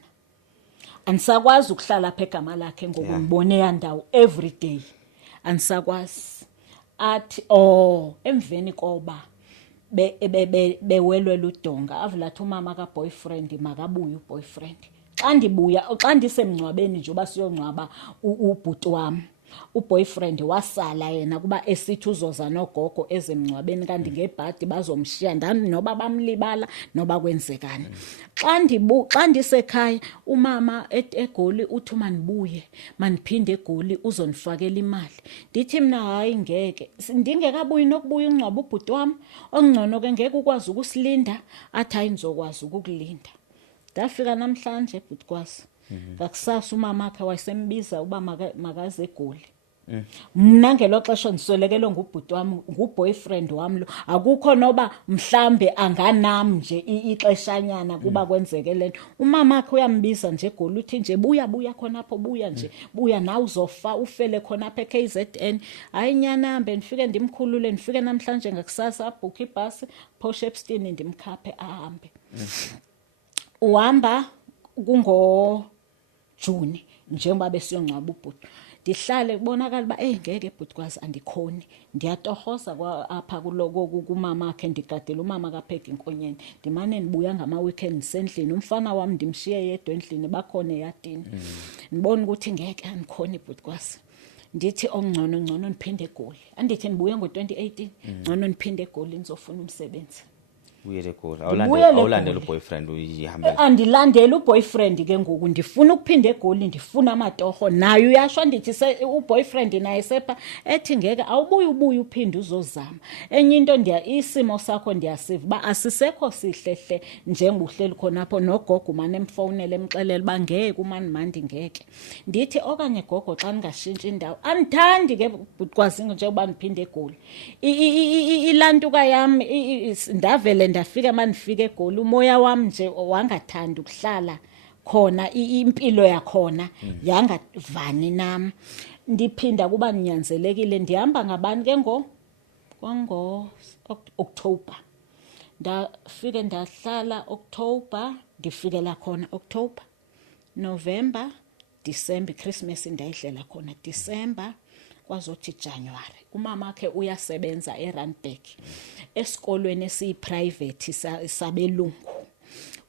andisakwazi ukuhlala apha egama lakhe ngoku ndibone yandawo every day, andisakwazi. Athi emveni koba bewelwe ludonga, avulathi umama ka-boyfriend makabuye uboyfriend. Xa ndibuya, xa ndisemngcwabeni nje uba siyongcwaba ubhuti wami, uboyfriend wasala yena kuba esithi uzoza nogogo ezemncwabeni kanti ngebhadi bazomshiya ndani noba bamlibala noba kwenzekani. Xa ndisekhaya umama eGoli uthi manibuye maniphinde eGoli uzonifakela imali. Ndithi mina hayi ngeke ndingekabuyi nokubuya ungcwaba ubhuti wami ongcono ke ngeke ukwazi ukusilinda. Athi hayi nizokwazi ukukulinda. Ndafika namhlanje bhutikwazi ngakusasa umama wakhe wayesembiza uba makaze eGoli. Mna ngelo xesha ndiswelekelwe ngubhuti wami nguboyfriend wami lo akukho noba mhlambe anganami nje ixeshanyana kuba kwenzeke lento. Umama wakhe uyambiza nje eGoli uthi nje buya khonapho buya nje buya nawe uzofa ufele khonapho eKZN. Hayi nyana hambe ndifike ndimkhulule ndifike namhlanje ngakusasa abhukha ibhasi Port Shepstone ndimkhaphe ahambe. Uhamba kungoJuni njengoba besiyongcwaba ubhuti. Ndihlale kubonakala uba ngeke bhutikwazi andikhoni. Ndiyatohoza apha kumama wakhe ndigadela umama kaPeggy Nkonyeni. Ndimane ndibuya ngama-weekend ndisendlini. Umfana wami ndimshiye yedwa endlini bakhona eyadini. Ndibona ukuthi ngeke andikhoni bhutikwazi. Ndithi ngcono ndiphinde eGoli. Andithi ndibuye ngo-2018 ngcono ndiphinde eGoli nizofuna umsebenzi. Uyele eGoli awulandela uboyfriend uyihambela. Andilandela uboyfriend ke ngoku ndifuna ukuphinda eGoli ndifuna amatoho naye uyasho ndithi uboyfriend naye sepha ethi ngeke awubuye uphinde uzozama. Enye into isimo sakho ndiyasiva ba asisekho sihlehle njengobuhleli khonapho nogogo umane emfonela emxelela ba ngeke umanimandi ngeke. Ndithi okanye gogo xa ningashintshi indawo andithandi ke bhutikwazi njengoba ndiphinde eGoli. Ilantuka yami ndavele ndafika manifika eGoli umoya wami nje wangathanda ukuhlala khona impilo yakhona yangavani nami. Ndiphinda kuba ninyanzelekile ndihamba ngabani ke October. Ndafike ndahlala October ndifikela khona October, November, December Christmas ndayidlela khona December kwazothi January. Umama wakhe uyasebenza eRandburg esikolweni esiyi-private sabelungu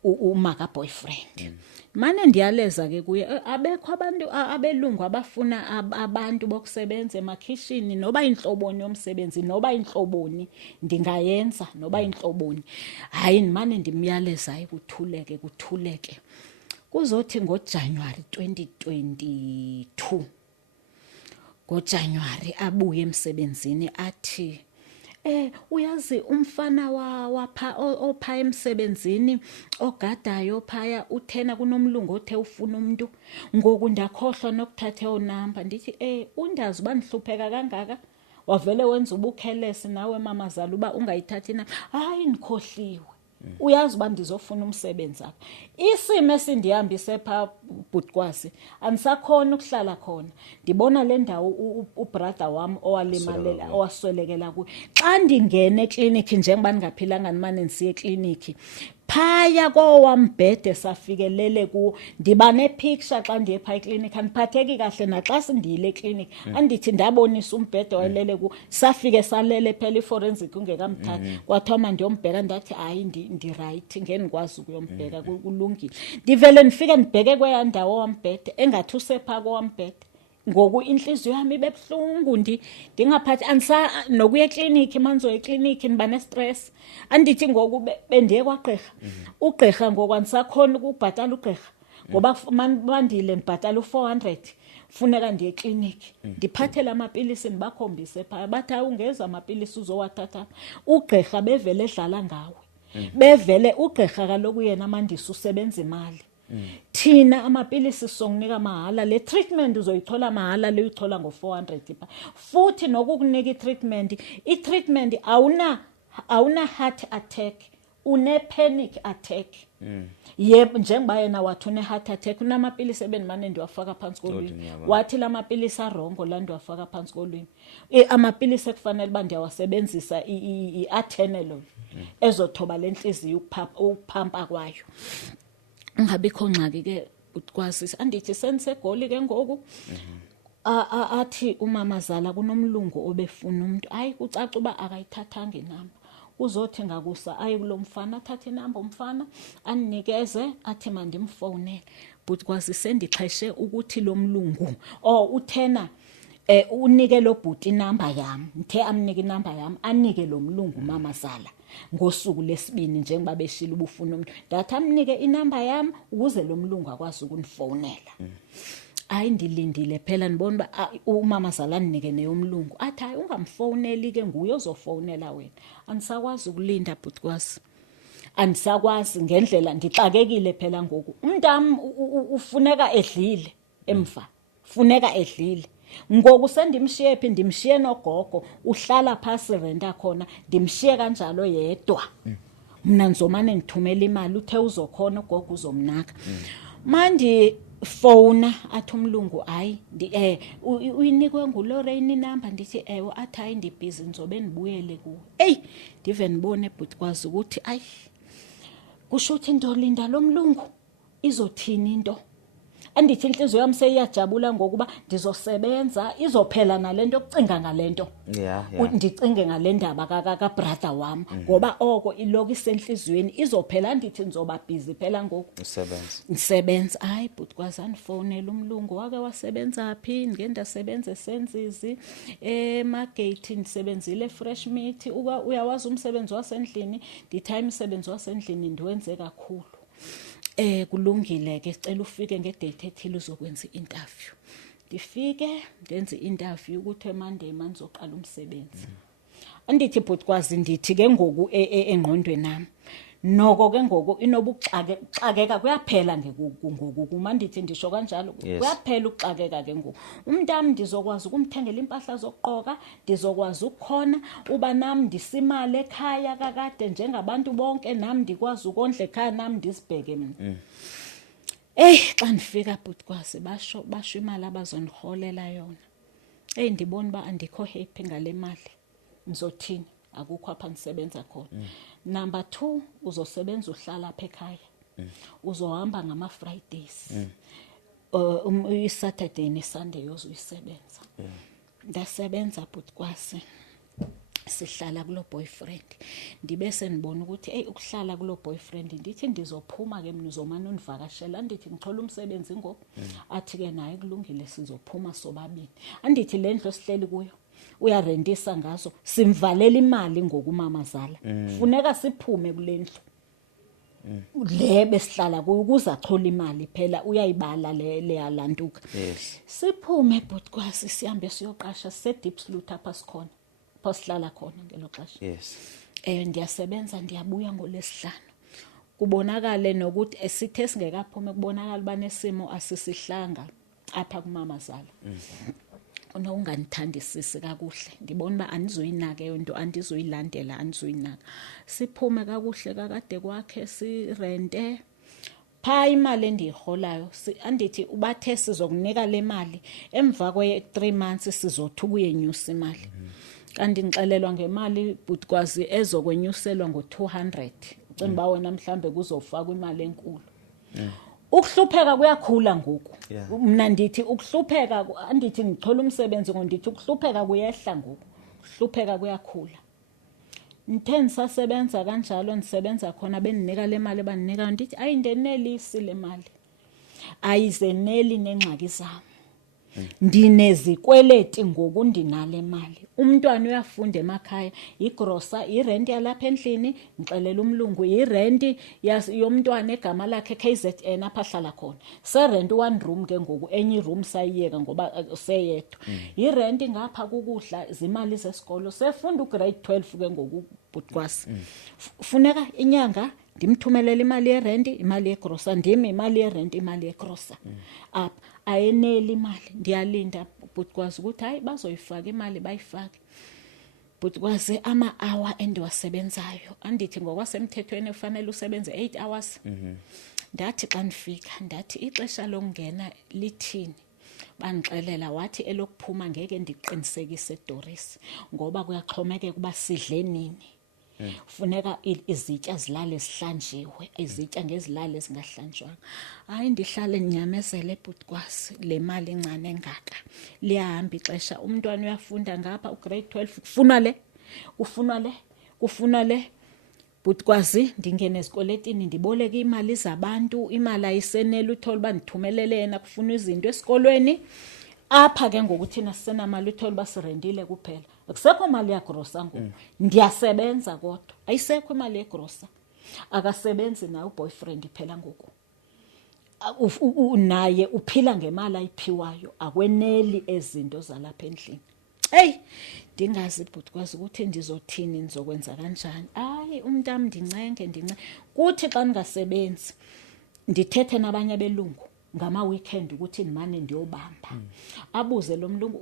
umaka boyfriend. Mane ndiyaleza ke kuye abekho abantu abelungu abafuna abantu bokusebenza emakhishini noba inhloboni yomsebenzi noba inhloboni ndingayenza noba inhloboni. Hayi mane ndimyaleza hayi kuthuleke. Kuzothi ngoJanuary 2022 ngoJanuary abuye emsebenzini athi uyazi umfana opha emsebenzini ogadayo phaya uthena kunomlungu othe ufuna umuntu ngoku ndakhohlwa nokuthatha onamba. Ndithi undazi uba ndihlupheka kangaka wavele wenza ubukhelesi nawe mamazala uba ungayithathi na. Hayi ndikhohliwe uyazi uba ndizofuna umsebenzi apha. Isimo esindihambise pha bhutikwazi andisakhona ukuhlala khona. Ndibona le ndawo ubrother wami owalimalela owaswelekela kuyo. Xa ndingena eklinikhi njengoba ndingaphilanga ndimane ndisiya eklinikhi phaya kowambhede safikelele kuwo ndiba nepicture xa ndiye phaa eklinikhi andiphatheki kahle naxa sindiyile eklinikhi andithi ndabonisa umbhede wayelele kuwo safike salele phela iforensic ungekamthathi kwathiwa mandiyombheka ndathi hayi ndirayithi ngeke ndikwazi ukuyombheka kulungile. Ndivele ndifike ndibheke kweya ndawo wambhede engathi usephaa kowambhede ngoku inhliziyo yami ibebuhlungu ndingaphathi nokuya eklinikhi manzoya eklinikhi ndiba nestress. Andithi ngoku bendiye kwagqirha ugqirha ngoku andisakhona ukubhatala ugqirha ngoba mandile ndibhatala u-400 funeka ndiye eklinikhi ndiphathele amapilisi ndibakhombise phaya bathi ungeza amapilisi uzowathatha. Ugqirha bevele edlala ngawe bevele ugqirha kaloku yena mandisa usebenza imali. Thina amapilisi sonkunika mahala le treatment uzoyithola mahala le uyithola ngo-400 futhi nokukunika i-treatment awuna heart attack une-panic attack. Yebo njengoba yena wathi une-heart attack unamapilisi ebendimane ndiwafaka phansi kolwimi wathi la mapilisi arongo la ndiwafaka phansi kolwimi. Amapilisi ekufanele uba ndiyawasebenzisa i-atenolol ezothoba le nhliziyo ukuphampa kwayo. Ungabikho ngxaki ke ukwazisa andithi seniseGoli ke ngoku athi umamazala kunomlungu obefuna umuntu. Hayi kucaca uba akayithathanga inamba. Uzothi ngakusa aye kulo mfana athathe inamba umfana anikeze athi mandimfonele but kwazise ndixheshe ukuthi lo mlungu uthena unike lo bhuti inamba yami, ngithe amnike inamba yami, anike lo mlungu mama Zala ngosuku lesibini njengoba beshila ubufuna umuntu, ndathi amnike inamba yami ukuze lo mlungu akwazi ukunifonela. Hayi ndilindile phela nibona ba umama Zala ninike neyomlungu, athi hayi ungamfoneli ke nguye ozofonela wena. Anisakwazi ukulinda bhuti kwasi, andisakwazi ngendlela, ngixakekile phela ngoku. Umntami ufuneka edlile emva, funeka edlile. Ngoku sendimshiye phi, ndimshiye nogogo uhlala phasi renta khona, ndimshiye kanjalo yedwa. Mina ngizomane ngithumela imali, uthe uzokhona ugogo uzomnaka. Manje phone athi umlungu hayi uyinikwe nguLorraine inamba, ndithi ewe, athi hayi ndibhizi ngizobe nibuyele kuwe. Ndive nibone bhuti kwazi ukuthi ayi kusho ukuthi ndolinda lo mlungu izothini into. Andithi inhliziyo yami seyiyajabula ngokuba ndizosebenza, izophela nalento yokucinga ngalento. Ndicinge ngale ndaba ka brother wami ngoba oko iloko isenhliziyweni izophela. Andithi nizoba busy phela ngoku nisebenza. Hayi bhuti kwazani fonela umlungu, wake wasebenza phi? Ngeke ndasebenza eSenzizi eMagate, ndisebenzile Fresh Meat. Uyawazi umsebenzi wasendlini, nditha umsebenzi wasendlini ndiwenze kakhulu. Kulungile ke, sicela ufike ngedate ethile uzokwenza i-interview. Ndifike ndenze i-interview ukuthi eMonday manizoqala umsebenzi. Andithi bhuti kwazi, ndithi ke ngoku engqondweni nami noko ke ngoku inobuxakeka kuyaphela ngoku kuma, ndithi ndisho kanjalo kuyaphela ukuxakeka ke ngoku. Umntami ndizokwazi ukumthengela impahla zokuqoka, ndizokwazi ukukhona uba nami ndisimale ekhaya kakade njengabantu bonke, nami ndikwazi ukondla ekhaya, nami ndisibheke mina. Xa ndifika bhuti kwazi basho imali abazondiholela yona. Ndibona uba andikho happy ngale mali. Ngizothini? Akukho apha ngisebenza khona. Number 2, uzosebenza uhlala apha ekhaya. Uzohamba ngama-Fridays. I-Saturday ne-Sunday uzoyisebenza. Ndasebenza bhuti kwasi, sihlala kulo boyfriend. Ndibe senibona ukuthi ukuhlala kulo boyfriend, ndithi ndizophuma ke mina uzomane univakashela. Andithi ngithola umsebenzi ngoku, athi ke naye kulungile sizophuma sobabili. Andithi le ndlu sihleli kuyo uyarentisa ngaso, simvalela imali ngokumama Zala. Funeka siphume kule ndlu le besihlala kuyo ukuze achola imali phela uyayibala le yalantuka. Siphume bhuti kwasi sihambe siyoqasha se-Diepsloot apha sikhona, apho sihlala khona ngelo xesha. Ndiyasebenza ndiyabuya ngoLesihlanu. Kubonakale nokuthi esithe singekaphume kubonakala uba nesimo asisihlanga apha kumama Zala. Unganithandisisi kakuhle, ngibona uba anizoyinaka eyo nto, andizoyilandela, anizoyinaka. Siphume kakuhle kakade kwakhe, sirente pha. Imali endiyiholayo andithi ubathe sizokunika le mali emva kwe-3 months sizothi ukuyenyusa imali. Kanti ngixelelwa ngemali bhuti kwazi ezokwenyuselwa ngo-200. Ucinga uba wena mhlambe kuzofakwa imali enkulu. Ukuhlupheka kuyakhula ngoku. Mina ndithi ukuhlupheka, andithi ngithola umsebenzi ngondithi ukuhlupheka kuyehla ngoku. Ukuhlupheka kuyakhula. Ngithe ndisasebenza kanjalo, ndisebenza khona bendinika le mali abandinika, ndithi ayindenelisi le mali, ayizeneli nengxaki zami. Ndinezikweleti ngoku ndinale mali. Umntwana uyafunda emakhaya, igrosa, irenti yalapha endlini, ngixelela umlungu, irenti yomntwana egama lakhe KZN apha hlala khona. Serenti 1 room ke ngoku, enye room sayiyeka ngoba seyedwa. Irenti ngapha kukudla, zimali zesikolo. Sefunda ugrade 12 ke ngoku bhuti kwasi. Funeka inyanga ndimthumelela imali yerenti, imali yegrosa, ndimi imali yerenti, imali yegrosa. Apha ayeneli imali, ndiyalinda bhuti kwazi ukuthi hayi bazoyifaka imali, bayifake. Bhuti kwazi ama-hour endiwasebenzayo, andithi ngokwasemthethweni kufanele usebenze 8 hours. Ndathi xa ndifika, ndathi ixesha lokungena lithini? Bandixelela wathi elokuphuma ngeke ndiqinisekise Doris ngoba kuyaxhomekeka uba sidle nini. Funeka izitya zilale zihlanjiwe, izitya ngezilale zingahlanjwanga. Hayi ndihlale ndinyamezele bhuti kwasi, le mali incane engaka liyahamba ixesha. Umntwana uyafunda ngapha ugrade 12, kufunwa le bhuti kwazi, ndingene ezikweletini ndiboleka imali zabantu, imali ayiseneli, uthola uba ndithumelele yena kufuna izinto esikolweni. apha ke ngokuthi thina sisenamali uthola basirendile kuphela akusekho mali yagrosa ngoku ndiyasebenza kodwa ayisekho imali yegrosa akasebenzi na uboyfriend phela ngoku naye uphila ngemali ayiphiwayo akweneli ezinto zalapha endlini hey ndingazi but kwazi ukuthi ndizothini nizokwenza kanjani hayi umntami ndincenge kuthi xa ningasebenzi ndithethe nabanye abelungu ngama weekend ukuthi nimane ndiyobamba abuze lo mlungu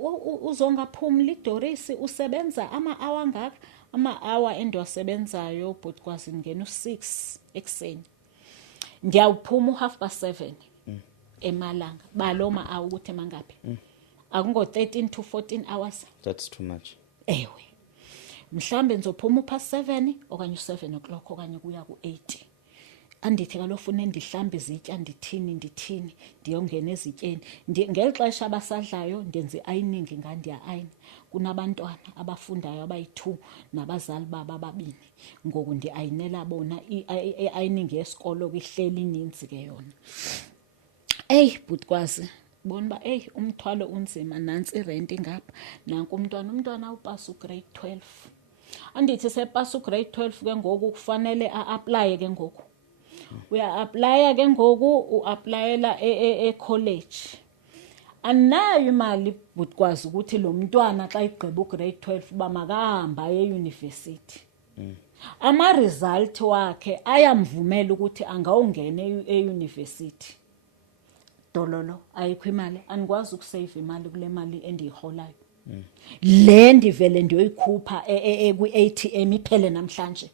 uzongaphumli Doris usebenza ama-hour ngaka ama-hour endiwasebenzayo but kwazi ngena u6 ekseni ndiyawuphuma u7:30 emalanga baloma awu ukuthi mangaphi akungo 13 to 14 hours That's too much. ewe mhlambe ngizophuma u7 okanye u7 o'clock okanye kuya ku8 andithi kalofuna ndihlambe izitya ndithini ndiyongena ezityeni ngelixesha abasadlayo ndenze ironing ngandiya iron kunabantwana abafundayo abayi2 nabazali baba ababini ngoku ndiayinela bona ironing yesikolo kuhleli ininzi ke yona but kwazi bona ba umthwalo unzima nansi irent ngapha nanku umntwana upasa ugrade 12 andithi sepasa ugrade 12 ke ngoku kufanele aapply ke ngoku uya-aplya ke ngoku u-aplayela e-college anayo imali but kwazi ukuthi lo mntwana xa igqiba ugrade 12 uba makahamba eyunivesithi ama-result wakhe ayamvumela ukuthi angawungena eyunivesithi dololo ayikho imali anikwazi ukusave imali kule mali endiyiholayo le ndivele ndiyoyikhupha kwi-ATM iphele namhlanje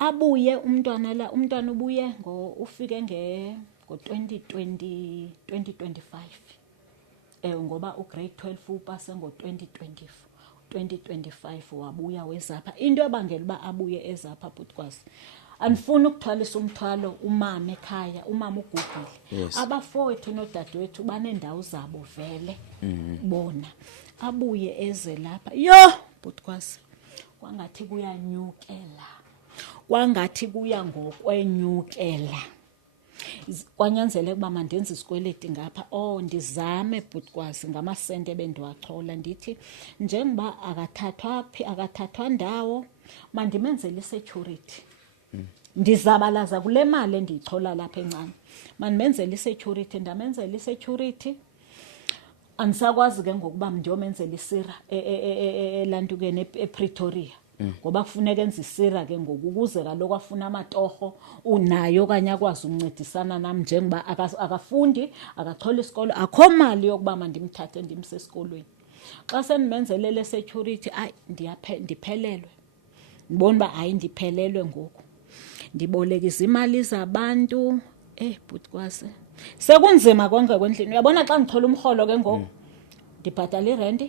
abuye umntwana ubuye ufike ngo-2025 ngoba ugrade 12 upase ngo-2025 wabuya wezapha into ebangela uba abuye ezapha but kwazi anifuni ukuthwalisa umthwalo umama ekhaya umama ugugile abafowethu nodadewethu banendawo zabo vele bona abuye eze lapha yo but kwazi kwangathi kuyanyukela kwangathi kuya ngokwenyukela kwanyanzeleka kuba mandenze isikweleti ngapha ndizame but kwazi ngamasente bendiwachola ndithi njengoba akathathwa ndawo mandimenzele isecurity ndizabalaza kule mali endiyichola lapha encane mandimenzele isecurity ndamenzela isecurity andisakwazi ke ngokuba ndiyomenzela isira elantukeni ePretoria ngoba kufuneka enze isira ke ngoku ukuze kaloku afuna amatoho unayo okanye akwazi ukuncedisana nami njengoba akafundi akachola isikolo akho mali yokuba mandimthathe ndimse esikolweni xa sendimenzele le security ndiphelelwe ngibona uba hayi ndiphelelwe ngoku ndibolekisa imali zabantu but kwase sekunzima konke kwendlini uyabona xa ngithola umholo ke ngoku ndibhatala irent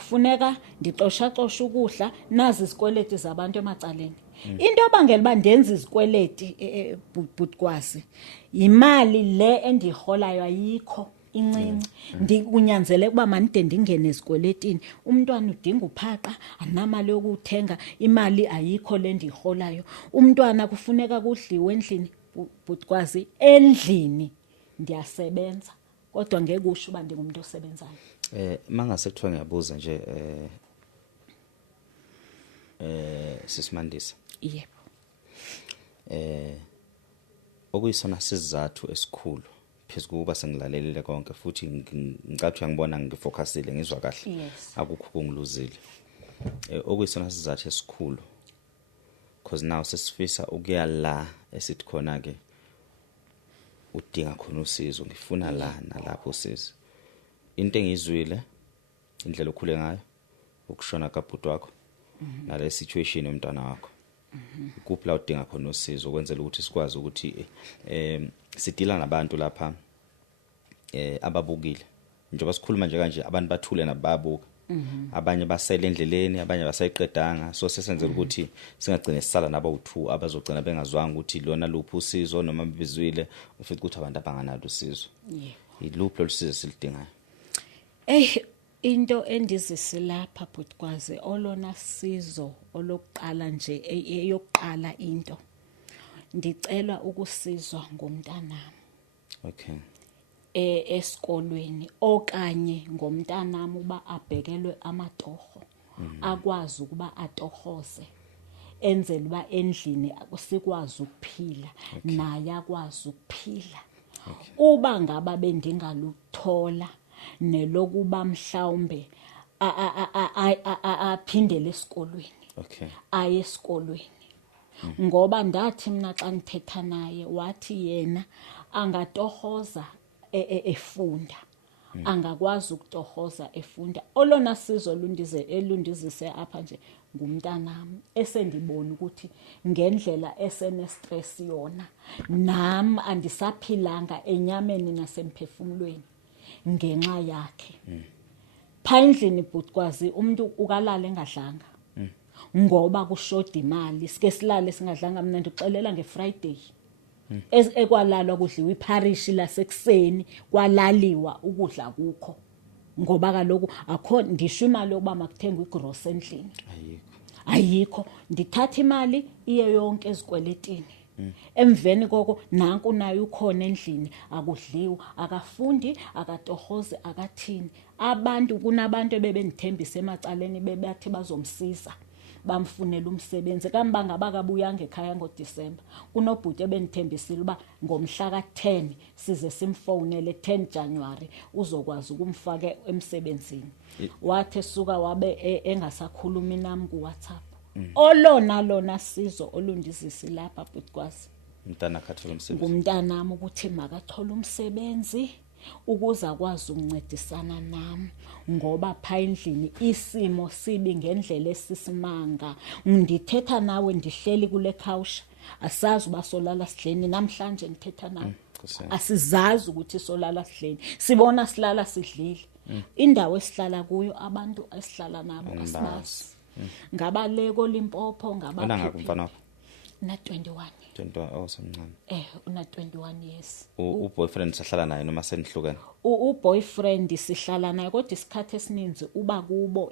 kufuneka ndixosha ukudla nazi izikweleti zabantu emacaleni into abangela uba ndenze izikweleti but kwazi imali le endiholayo ayikho incinci ndikunyanzeleke ukuba mandide ndingene ezikweletini umntwana udinga uphaqa anamali yokuthenga imali ayikho le ndiholayo umntwana kufuneka kudliwe endlini but kwazi endlini ndiyasebenza kodwa ngeke usho uba ndingumuntu osebenzayo mangase kuthiwa ngiyabuza nje sisimandisa yebo okuyisona sizathu esikhulu phezulu sengilalelile konke futhi ngicathi uyangibona ngifocusile ngizwa kahle akukho kungiluzile okuyisona sizathu esikhulu because now sesifisa ukuya la esithi khona ke udinga khona usizo ngifuna la nalapho usizo into engizwile indlela okhule ngayo ukushona kabhuti wakho nale situation yomntana wakho kuphi la udinga khona usizo ukwenzela ukuthi sikwazi ukuthi sidila nabantu lapha ababukile njengoba sikhuluma nje kanje abantu bathule nababuka abanye basele endleleni abanye basayiqedanga so sesenzela ukuthi singagcine sisala nabo u2 abazogcina bengazwanga ukuthi lona luphi usizo noma bebizwile ufithi ukuthi abantu abanganalo usizo iluphi lolusizo silidingayo into endizisilapha but kwazi olona sizo olokuqala nje eyokuqala into ndicela ukusizwa ngomntanami okay esikolweni okanye ngomntanami uba abhekelwe amatoho akwazi ukuba atohoze enzela uba endlini sikwazi ukuphila naye akwazi ukuphila. Uba ngaba bendingaluthola nelokuba mhlawumbe aphindele esikolweni aye esikolweni ngoba ndathi mina xa ngithetha naye wathi yena angatohoza efunda angakwazi ukutohoza efunda. Olona sizo elundizise apha nje ngumntanami esendibona ukuthi ngendlela esene-stress yona nam andisaphilanga enyameni nasemphefumulweni ngenxa yakhe. Phaa endlini bhutikwazi umuntu ukalala engadlanga ngoba kushoda imali, sike silale singadlanga. Mna ndikuxelela ngeFriday ekwalalwa kudliwa ipharishi lasekuseni kwalaliwa ukudla kukho ngoba kaloku akho ndisho imali yokuba makuthengwe igross endlini ayikho. Ndithatha imali iye yonke ezikweletini emveni koko nanku nayo ukhona endlini akudliwa akafundi akatohoze akathini. Kunabantu ebebendithembisa emacaleni bebathi bazomsiza bamfunela umsebenzi kambe bangaba kabuyanga ekhaya ngoDisemba. Kunobhuti ebendithembisile uba ngomhla ka-10 size simfowunele 10 January uzokwazi ukumfaka emsebenzini. Wathi esuka wabe engasakhulumi nami kuWhatsApp. Olona sizo olundizisi lapha bhutikwazi ngumntanami ukuthi makathola umsebenzi ukuze akwazi ukuncedisana nami ngoba phaa endlini isimo sibi ngendlela esisimanga. Ndithetha nawe ndihleli kule khawusha asazi uba solala sidleni namhlanje ngithetha nawe asizazi ukuthi solala sidleni sibona silala sidlile. Indawo esihlala kuyo abantu esihlala nabo asibazi ngaba le koLimpopo ngaba na 21 semncane una 21 years. Uboyfriend sahlala naye noma senihlukene? Uboyfriend sihlala naye kodwa isikhathi esininzi uba kubo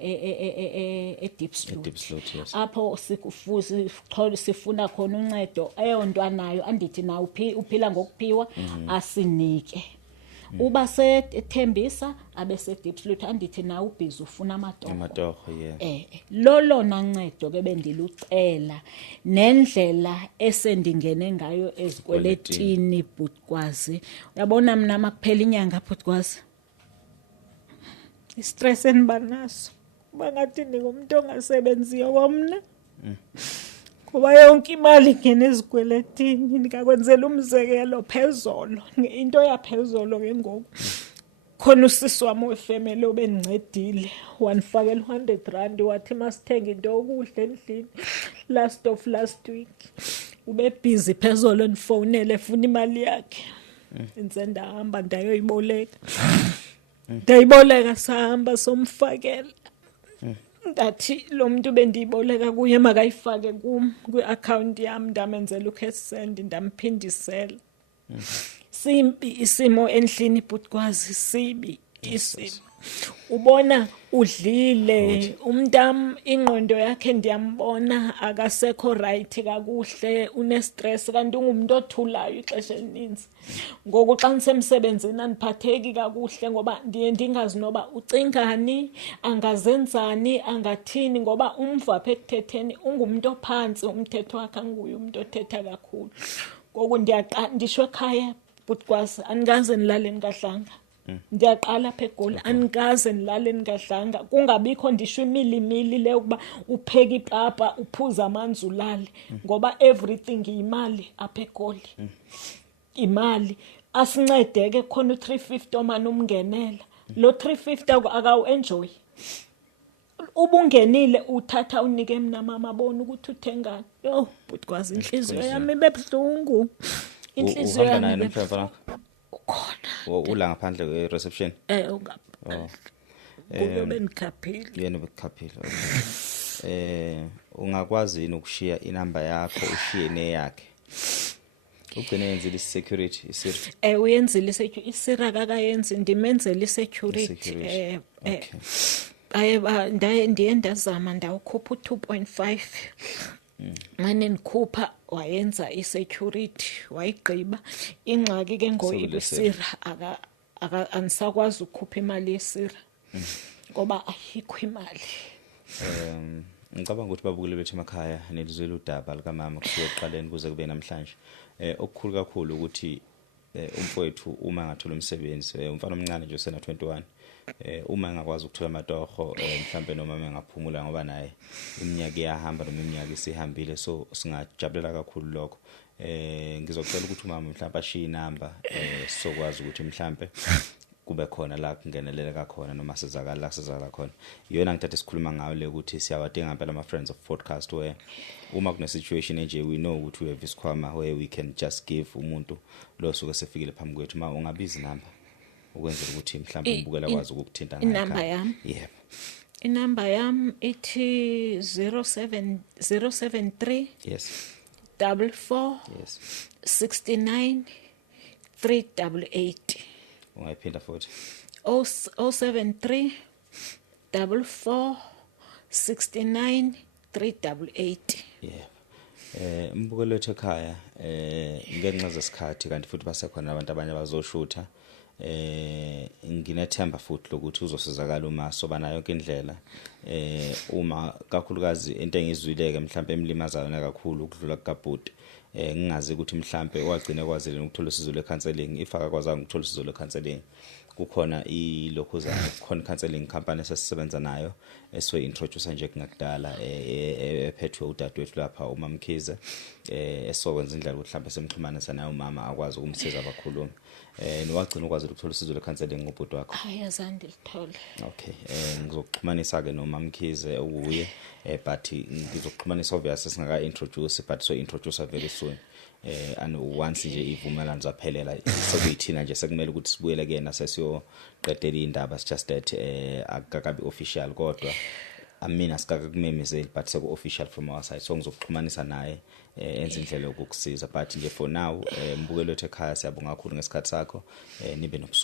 eDeepsloot apho sifuna khona uncedo eyondwa nayo andithi na uphila ngokuphiwa asinike. Uba sethembisa abese Deepsloot andithi na ubhizi ufuna amatoho lolona ncedo ke bendilucela nendlela esendingene ngayo ezikweletini bhutikwazi. Uyabona mina makuphela inyanga bhutikwazi istress endibanaso bangathi ndingumuntu ongasebenziyo kwamna ngoba yonke imali ingena ezikweletini. Ndingakwenzela umzekelo phezolo into yaphezolo ke ngoku khona usisi wami wefamily obendincedile wanifakela 100 rand wathi masithenga into yokudla endlini last week. Ube busy phezolo endifowunele efuna imali yakhe enze ndahamba ndayiboleka sahamba somfakela ndathi lo muntu bendiyiboleka kuye makayifake kwi-account yami ndamenzela ucash send ndamphindisela. Simbi isimo endlini bhutikwazi sibi isimo. Ubona udlile umntam ingqondo yakhe ndiyambona akasekho right kakuhle une-stress kanti ungumuntu othulayo ixesha elininzi. Ngoku xa ngisemsebenzini andiphatheki kakuhle ngoba ndiye ndingazi noba ucingani angazenzani angathini ngoba umva apha ekuthetheni ungumuntu ophantsi umthetho wakhe anguye umuntu othetha kakhulu. Ngoku ndisho ekhaya bhutikwazi andikaze nilale ngadlanga ndiyaqala apha eGoli andikaze nilale ngadlanga kungabikho ndisho imilimili le ukuba upheka ipapa uphuza amanzi ulale ngoba everything imali apha eGoli imali. Asincedeke khona u350 omane umngenela lo 350 akawu-enjoy. Ubungenile uthatha unike mina mama bona ukuthi uthengani. Bhutikwazi inhliziyo yami bebuhlungu. Inhliziyo yami khona ula ngaphandle kwe-reception kube benikhaphile yena bekhaphile. Ungakwazi yini ukushiya inamba yakho ushiye neyakhe? Ugcine yenzile i-security isiri uyenzile isiri akakayenzi ndimenzele i-security ndiye ndazama ndawukhupha u2.5 mane ndikhupha wayenza i-security wayigqiba. Ingxaki ke ngoyibisira anisakwazi ukukhupha imali yesira ngoba ayikho imali. Ngicabanga ukuthi babukele bethu emakhaya nelizwela udaba likamama kusuka ekuqaleni kuze kube namhlanje. Okukhulu kakhulu ukuthi umfowethu uma engathola umsebenzi, umfana omncane nje usena 21, uma engakwazi ukuthola amatoho mhlambe noma engaphumula ngoba naye iminyaka iyahamba noma iminyaka isihambile, so singajabulela kakhulu lokho. Ngizocela ukuthi umama mhlawumbe ashiye inamba sokwazi ukuthi mhlawumbe kube khona la kungeneleleka khona noma sizakala khona. Iyona ngithathe sikhuluma ngayo le ukuthi siyawadinga phela ama friends of podcast where uma kune situation enje we know ukuthi we have isikhwama where we can just give umuntu lo suke sefikile phambi kwethu. Ma ungabiza inamba ukwenzela ukuthi mhlawumbe umbukela kwazi ukuthinta ngayo. Inamba yami. Yebo. Inamba yami ithi 073 Yes. 44 Yes. 69 388. Ungayiphinda futhi. 073 44 69 388. Yeah. Mbukelo wethu ekhaya ngenxa zesikhathi kanti futhi basekhona abantu abanye abazoshutha. Nginethemba futhi lokuthi uzosizakala uma sobana yonke indlela. Uma kakhulukazi into engizwileke mhlawumbe emlimazayo kakhulu ukudlula kukaBhuti. Ngingazi ukuthi mhlawumbe wagcina kwazile ukuthola usizo lwe-counseling. Ifaka kwazanga ukuthola usizo lwe-counseling. Kukhona ilokhuzana, kukhona counseling company esasisebenza nayo esiwe introduce nje kungakudala ephethwe udadewethu lapha uMamkhize esokwenza indlela ukuthi mhlawumbe semxhumanisa naye umama akwazi ukumsiza abakhulumi. Niwagcina ukwazi ukuthola usizo lwe-counseling ngobhuti wakho? Hayi azange lithole. Okay, ngizokuxhumanisa ke noMamkhize ukuye but ngizokuxhumanisa obviously singaka introduce but so introduce very soon. And once nje ivumelano zaphelela sekuyithina nje sekumele ukuthi sibuyele kuyena sesiyoqedela indaba. It's just that akakabi official kodwa amina sikaka kumemezeli but seku official from our side, so ngizokuxhumanisa naye enze indlela yokukusiza but nje for now mbukelo wethu ekhaya siyabonga kakhulu ngesikhathi sakho. Nibe nobusuku